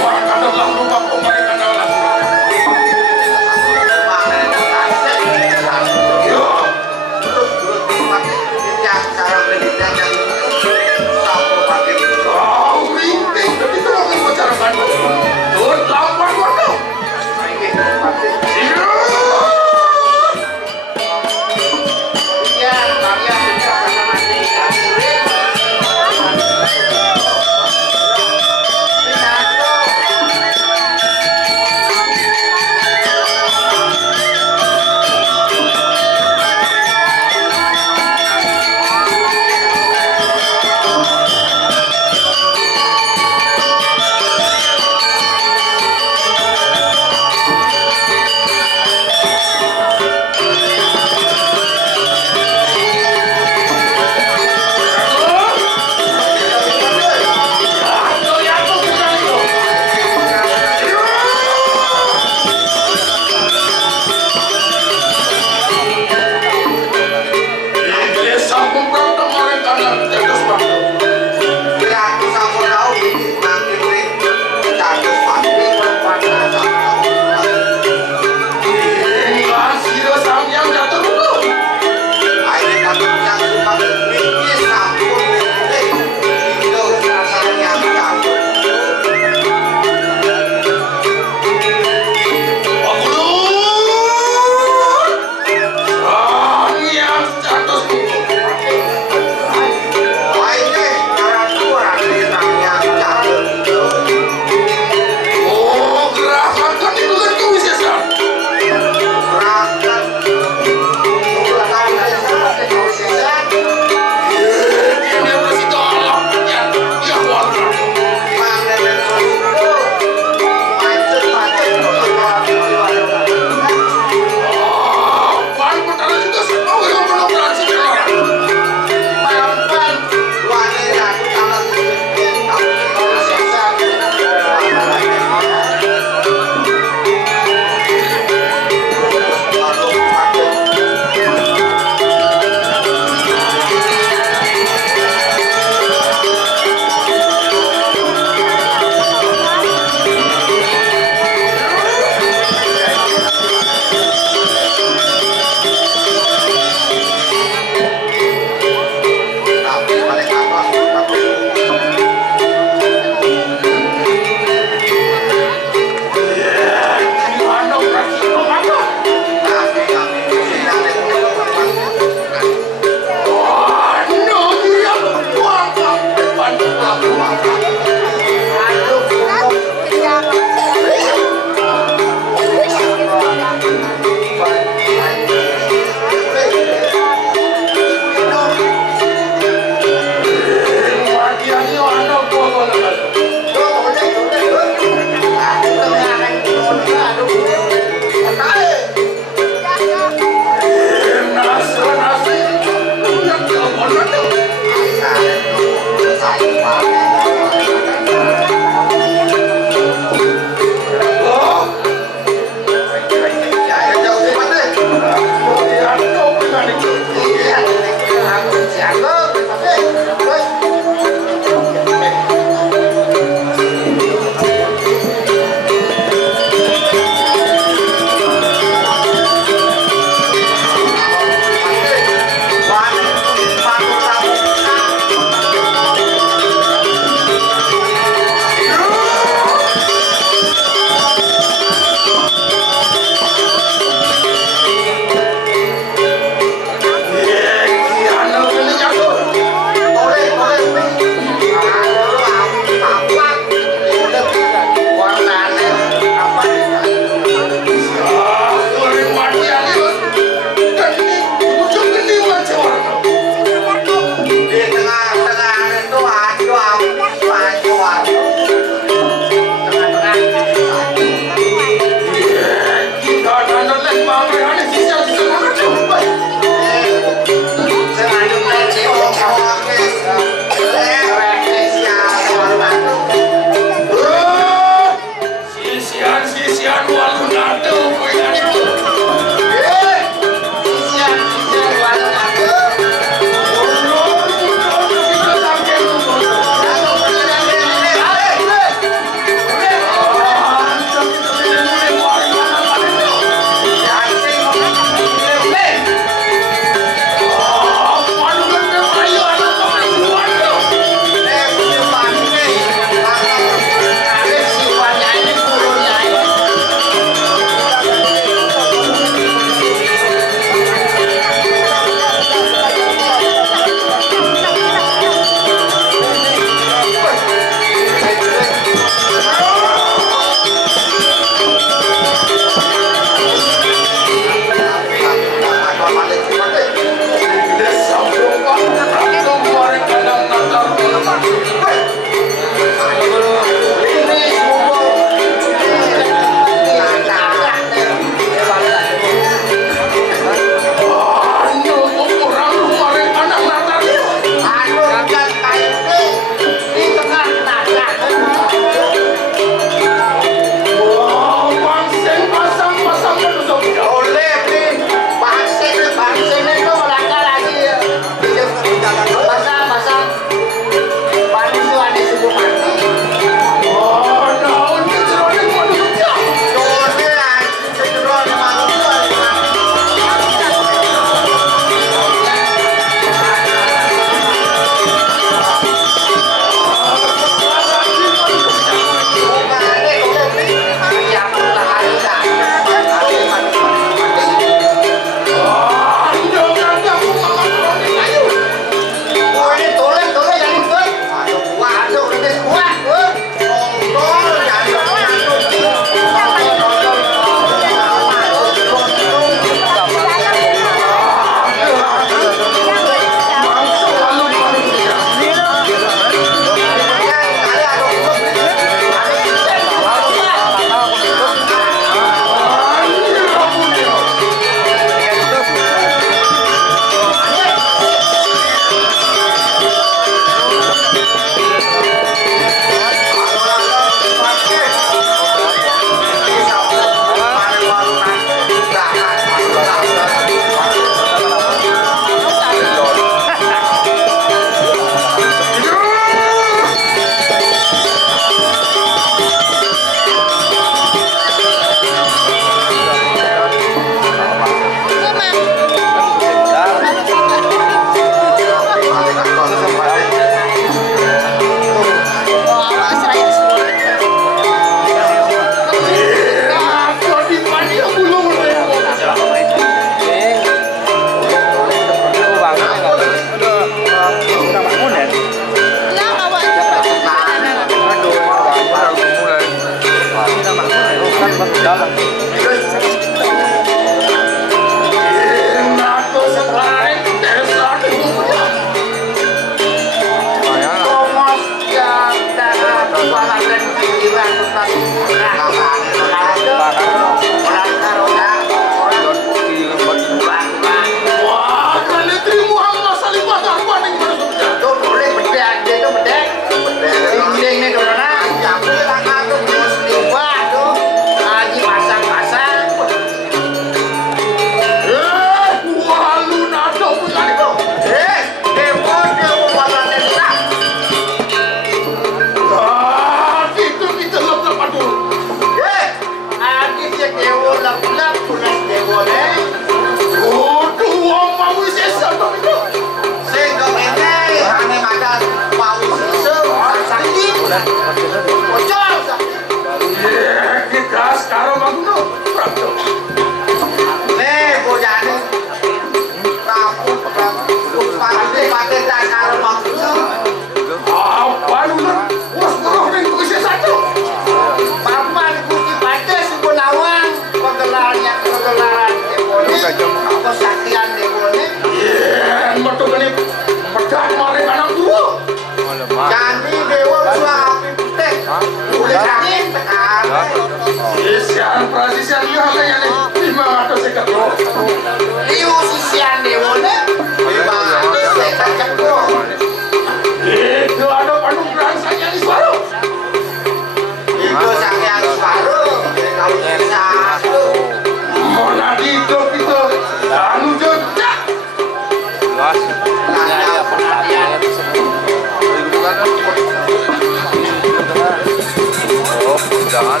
jangan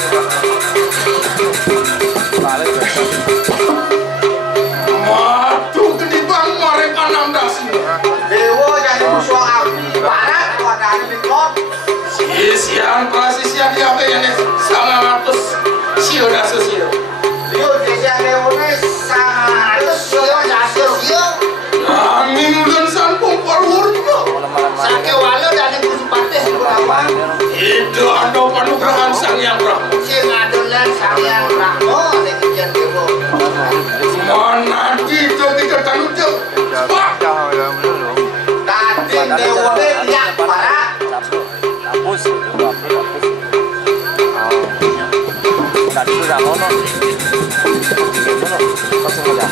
waduh gede bang mereka 16 Dewa jadi musuh abdi barat keluargaan Bikot. Siang prasisian dia kayaknya sama atas sio dah sio. Yo desa Dewa ini sangat sio. Angin dan sampung parwur juga. Sake walo dan kursi partai seberapa. Itu ada panugrahan sang yang Brahmo. Si ngadolan sang yang Brahmo ada kijan Dewa. Mana kita tanggung jawab. Tadi Dewa lihat para. Hapus itu hapus. Tadi sudah ngono. Langsung aja.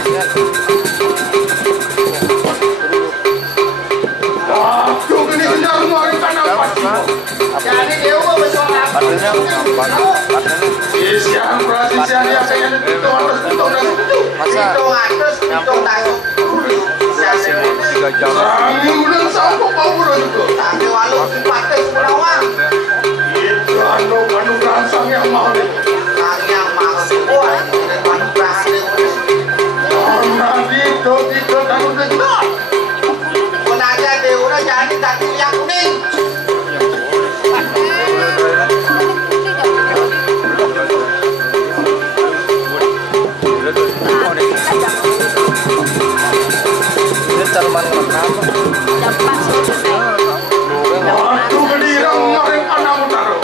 Aduh ini benar mereka nampak. Jadi Dewa bersorak. Siang prasisian dia kayaknya itu harus Hitung atas, hitung tasuk. Angin dan sampung parwur juga. Tapi walau si partai seberapa. Itu ada panugrahan sang yang mahal. Sang yang mahal semua. Dan panugrahan Dewa. Nanti kita tanggung jawab. Pun aja Dewa jadi kaki yang kuning. Aduh gedirang mereka namun taruh.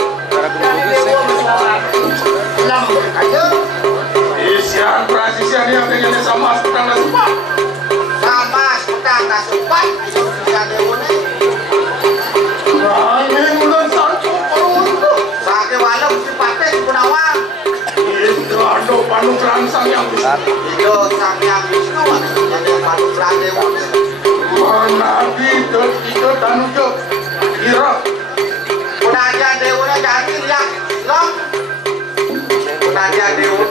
Isian prasisian yang kayaknya sama sedang nasupat. Sama sedang nasupat. Bisa Dewa ini. Angin dan sampung parwur juga. Sake walau si partai Punawang. Itu ada panugrahan sang yang besar. Itu sang yang Wisnu. Jadi panugrahan Dewa ini. Mana kita tanggung jawab. Kira. Pun aja Dewa jadi lihat. Loh. Pun aja Dewa.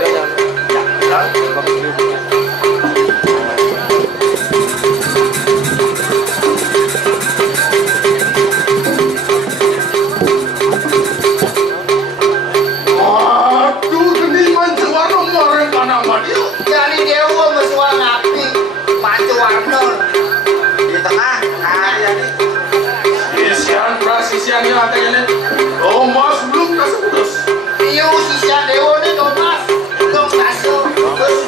Waduh geni manjawara mereka nama dia. Jadi Dewa mesua ngapi. Pancu warna. Di tengah. Nah jadi. Isian prasisian yang kayaknya Thomas belum kasih putus. Iyo sisa Dewa ini Thomas. Dong kasih. Terus.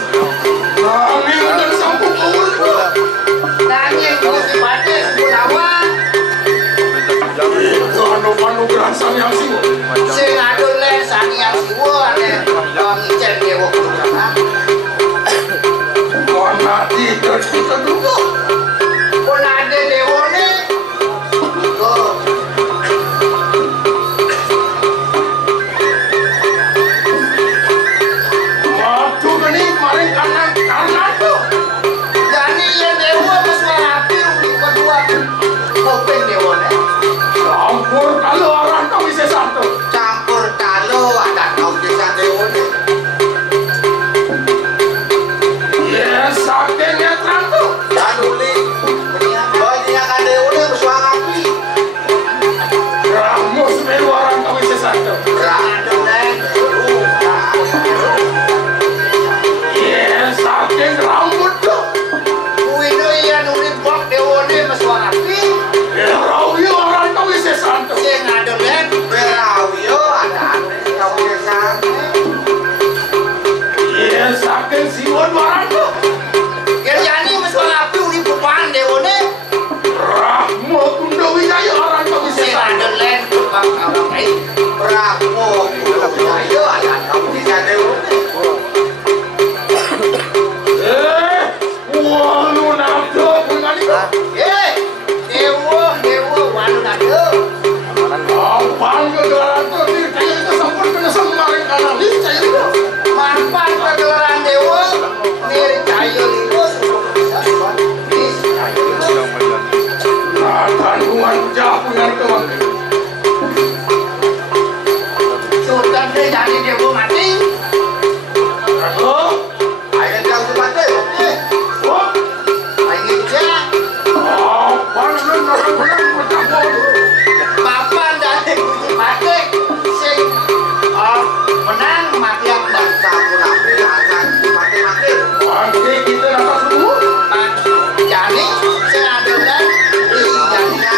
Angin dan sampung parwur juga. Nanya kursi partai Punawang. Itu ada panugrahan sang yang singgung. Sing adolen sang yang siwa ane. Dong ijen Dewa Punawang. Mana kita juga. Pun ada Dewa ini. Tuh. Waduh geni mereka karena itu. Jadi ya Dewa mesua ngapi. Uli kedua. Kopeng Dewa ini. Campur kalau orang kau bisa satu. Campur kalau ada kau desa Dewa ini. Ya sakitnya terang. Dan uli. Banyak kan Dewa ini mesua ngapi. Ramus melu orang kau bisa satu. Adolen. Ya sakit rambut tuh. Kuino iya nuri bok Dewa ini mesua ngapi. Ya rawi orang kau bisa satu. Sing adolen. Berawio ada kau desa. Ya sakit siwan orang tuh. Kerjaan ini mesua ngapi uli perubahan Dewa ini. Rahmo Kunda Wijaya orang kau bisa Sing satu. adolen. Brahmo. Ayo ada kau desa Dewa ini. Wah lu nafsu dengan itu. Dewa, wanu nado. Apaan kegelaran tuh ini kayak itu sempur kena semarin karena ini kayak itu. Mampan pagelaran Dewa. Niri kayu itu. Nah, kandungan jauh dengan kemang. Sultan dia jadi Dewa mati. Oh, Ayo jauh sepatu. oh, Ayo je. apaan lu orang-orang bercampur. menang mati yang bangsa pun api akan mati-mati. Mati kita dapat semua. Jadi saya ambil dan jadinya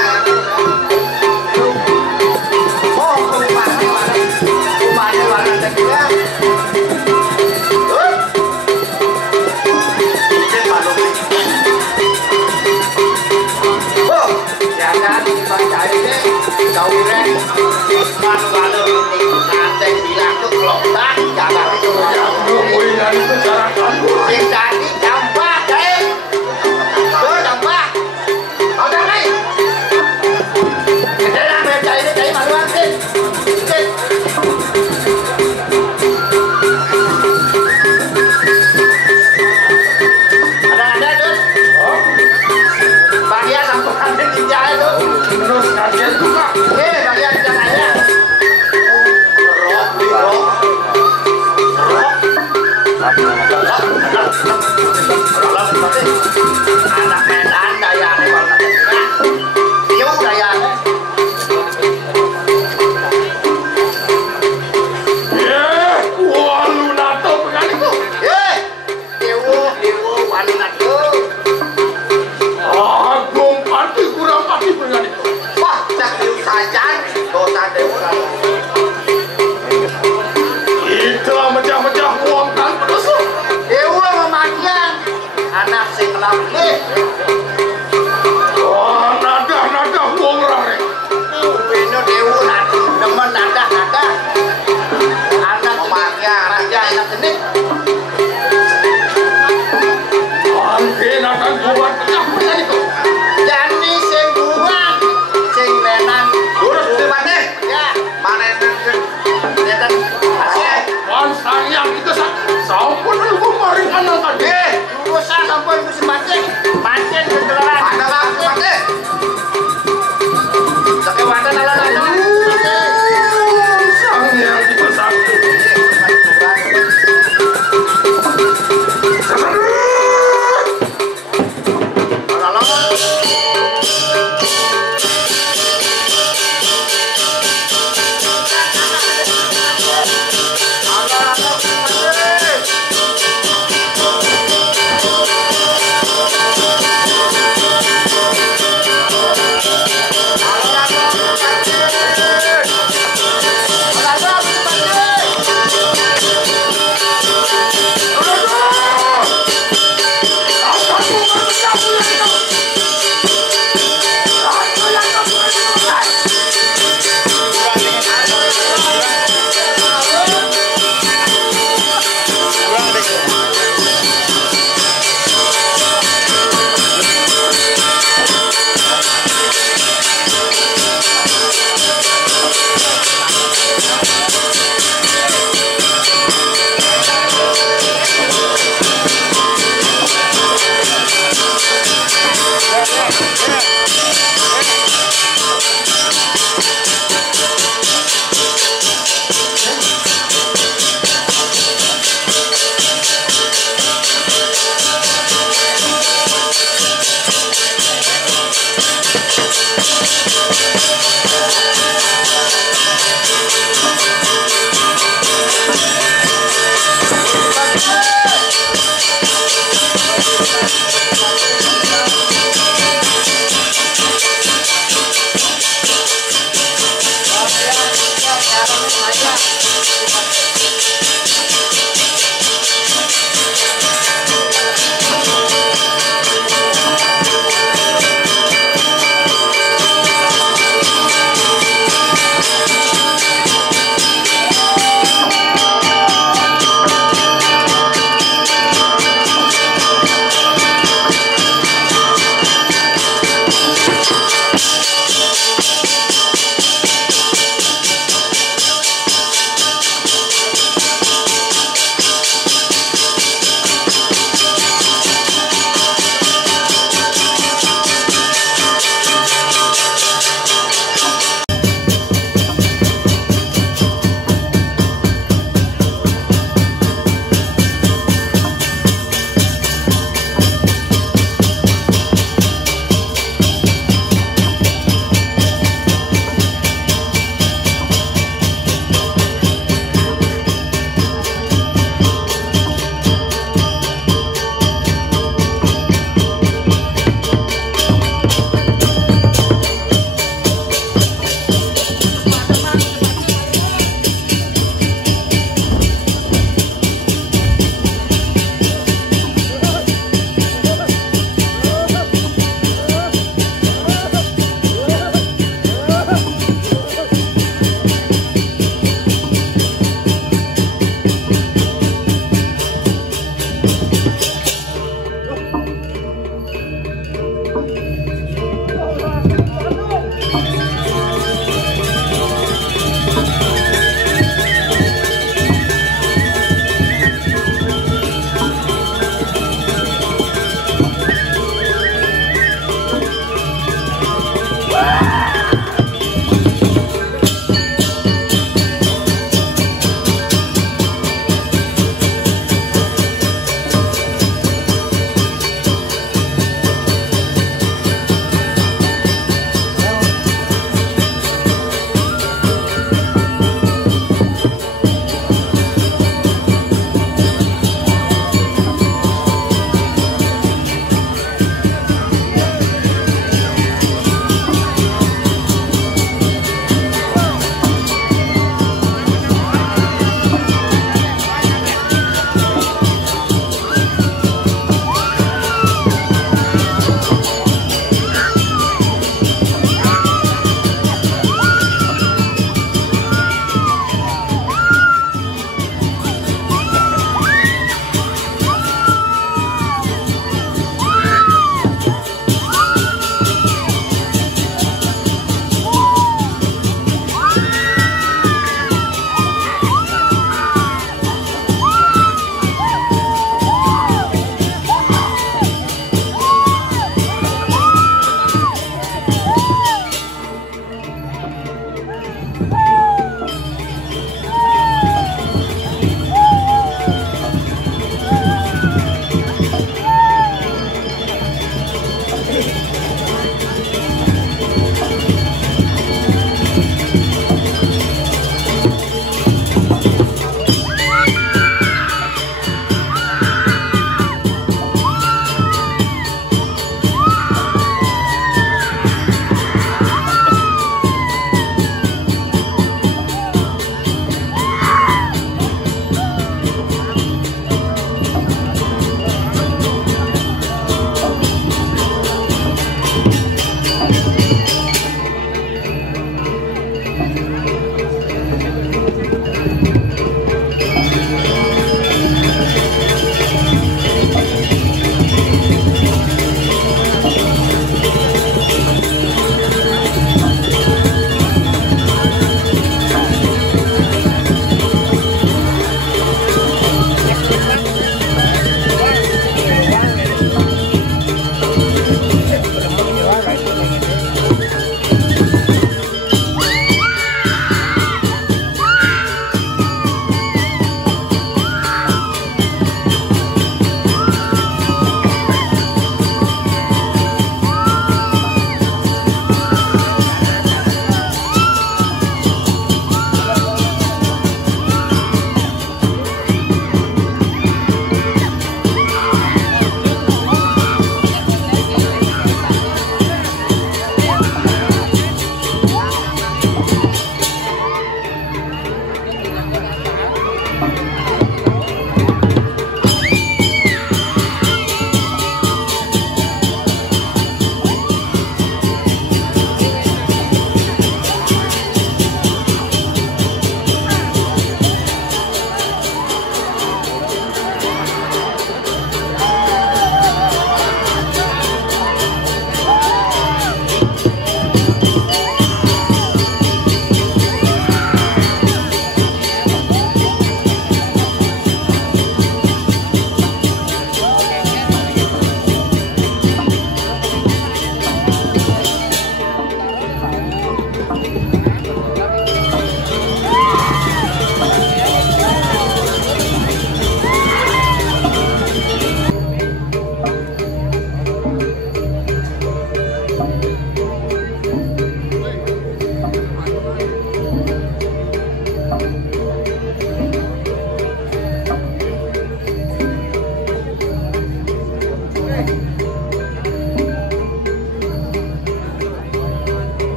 rumahnya warna tegaknya. Jangan dibaca ini jauh deh. Kalau nanti bilang tuh kelompak, jangan itu. Kemudian itu cara kamu. Jadi dampak deh. Tuh dampak. Ada nih. Kita yang baca ini dari maluan sih. Ada tuh. Bagian sampai nanti tidak itu. Terus kalian juga. Bagian jangannya. Anak Medan daya nih kalau nanti Tiu daya nih. Walu nato penganiku. Tiu walu nato. Agung pati kurang pati penganiku. Wah, cak Tiu sajan dosa dewa. Kita mecah-mecah uang kan terus. Tiu mematian anak sing lambe. Wah, nada uang rare. Beno Tiu nanti demen nada. Anak mematian anak ini. Mungkin akan buat pecah penganiku. Jadi sing buang sing menan urus di mana? Ya, mana yang asih. Wan sayang kita sampun lu maring anak tadi. Usah sampai musim mancing kegelaran. Ada lah mancing. Sakit wadah nala. Sang yang kita sakti.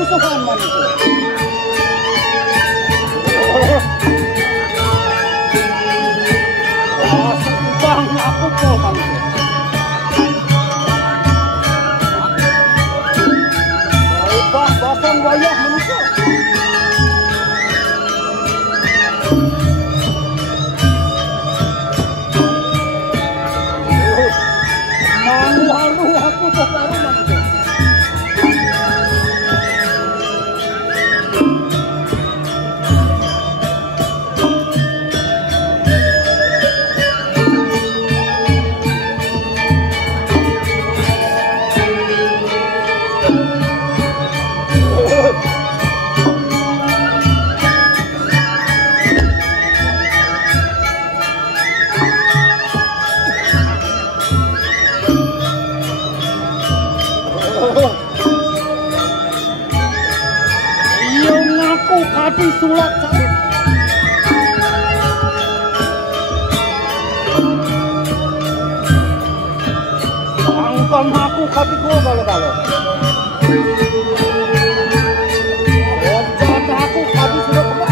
pusuhan manusia. Bang aku pol manusia. Bang basang wayah manusia. Malu-malu aku sekarang manusia. Kati sulak saya. Angkam aku kati ko kalau. Wajah aku kati sudah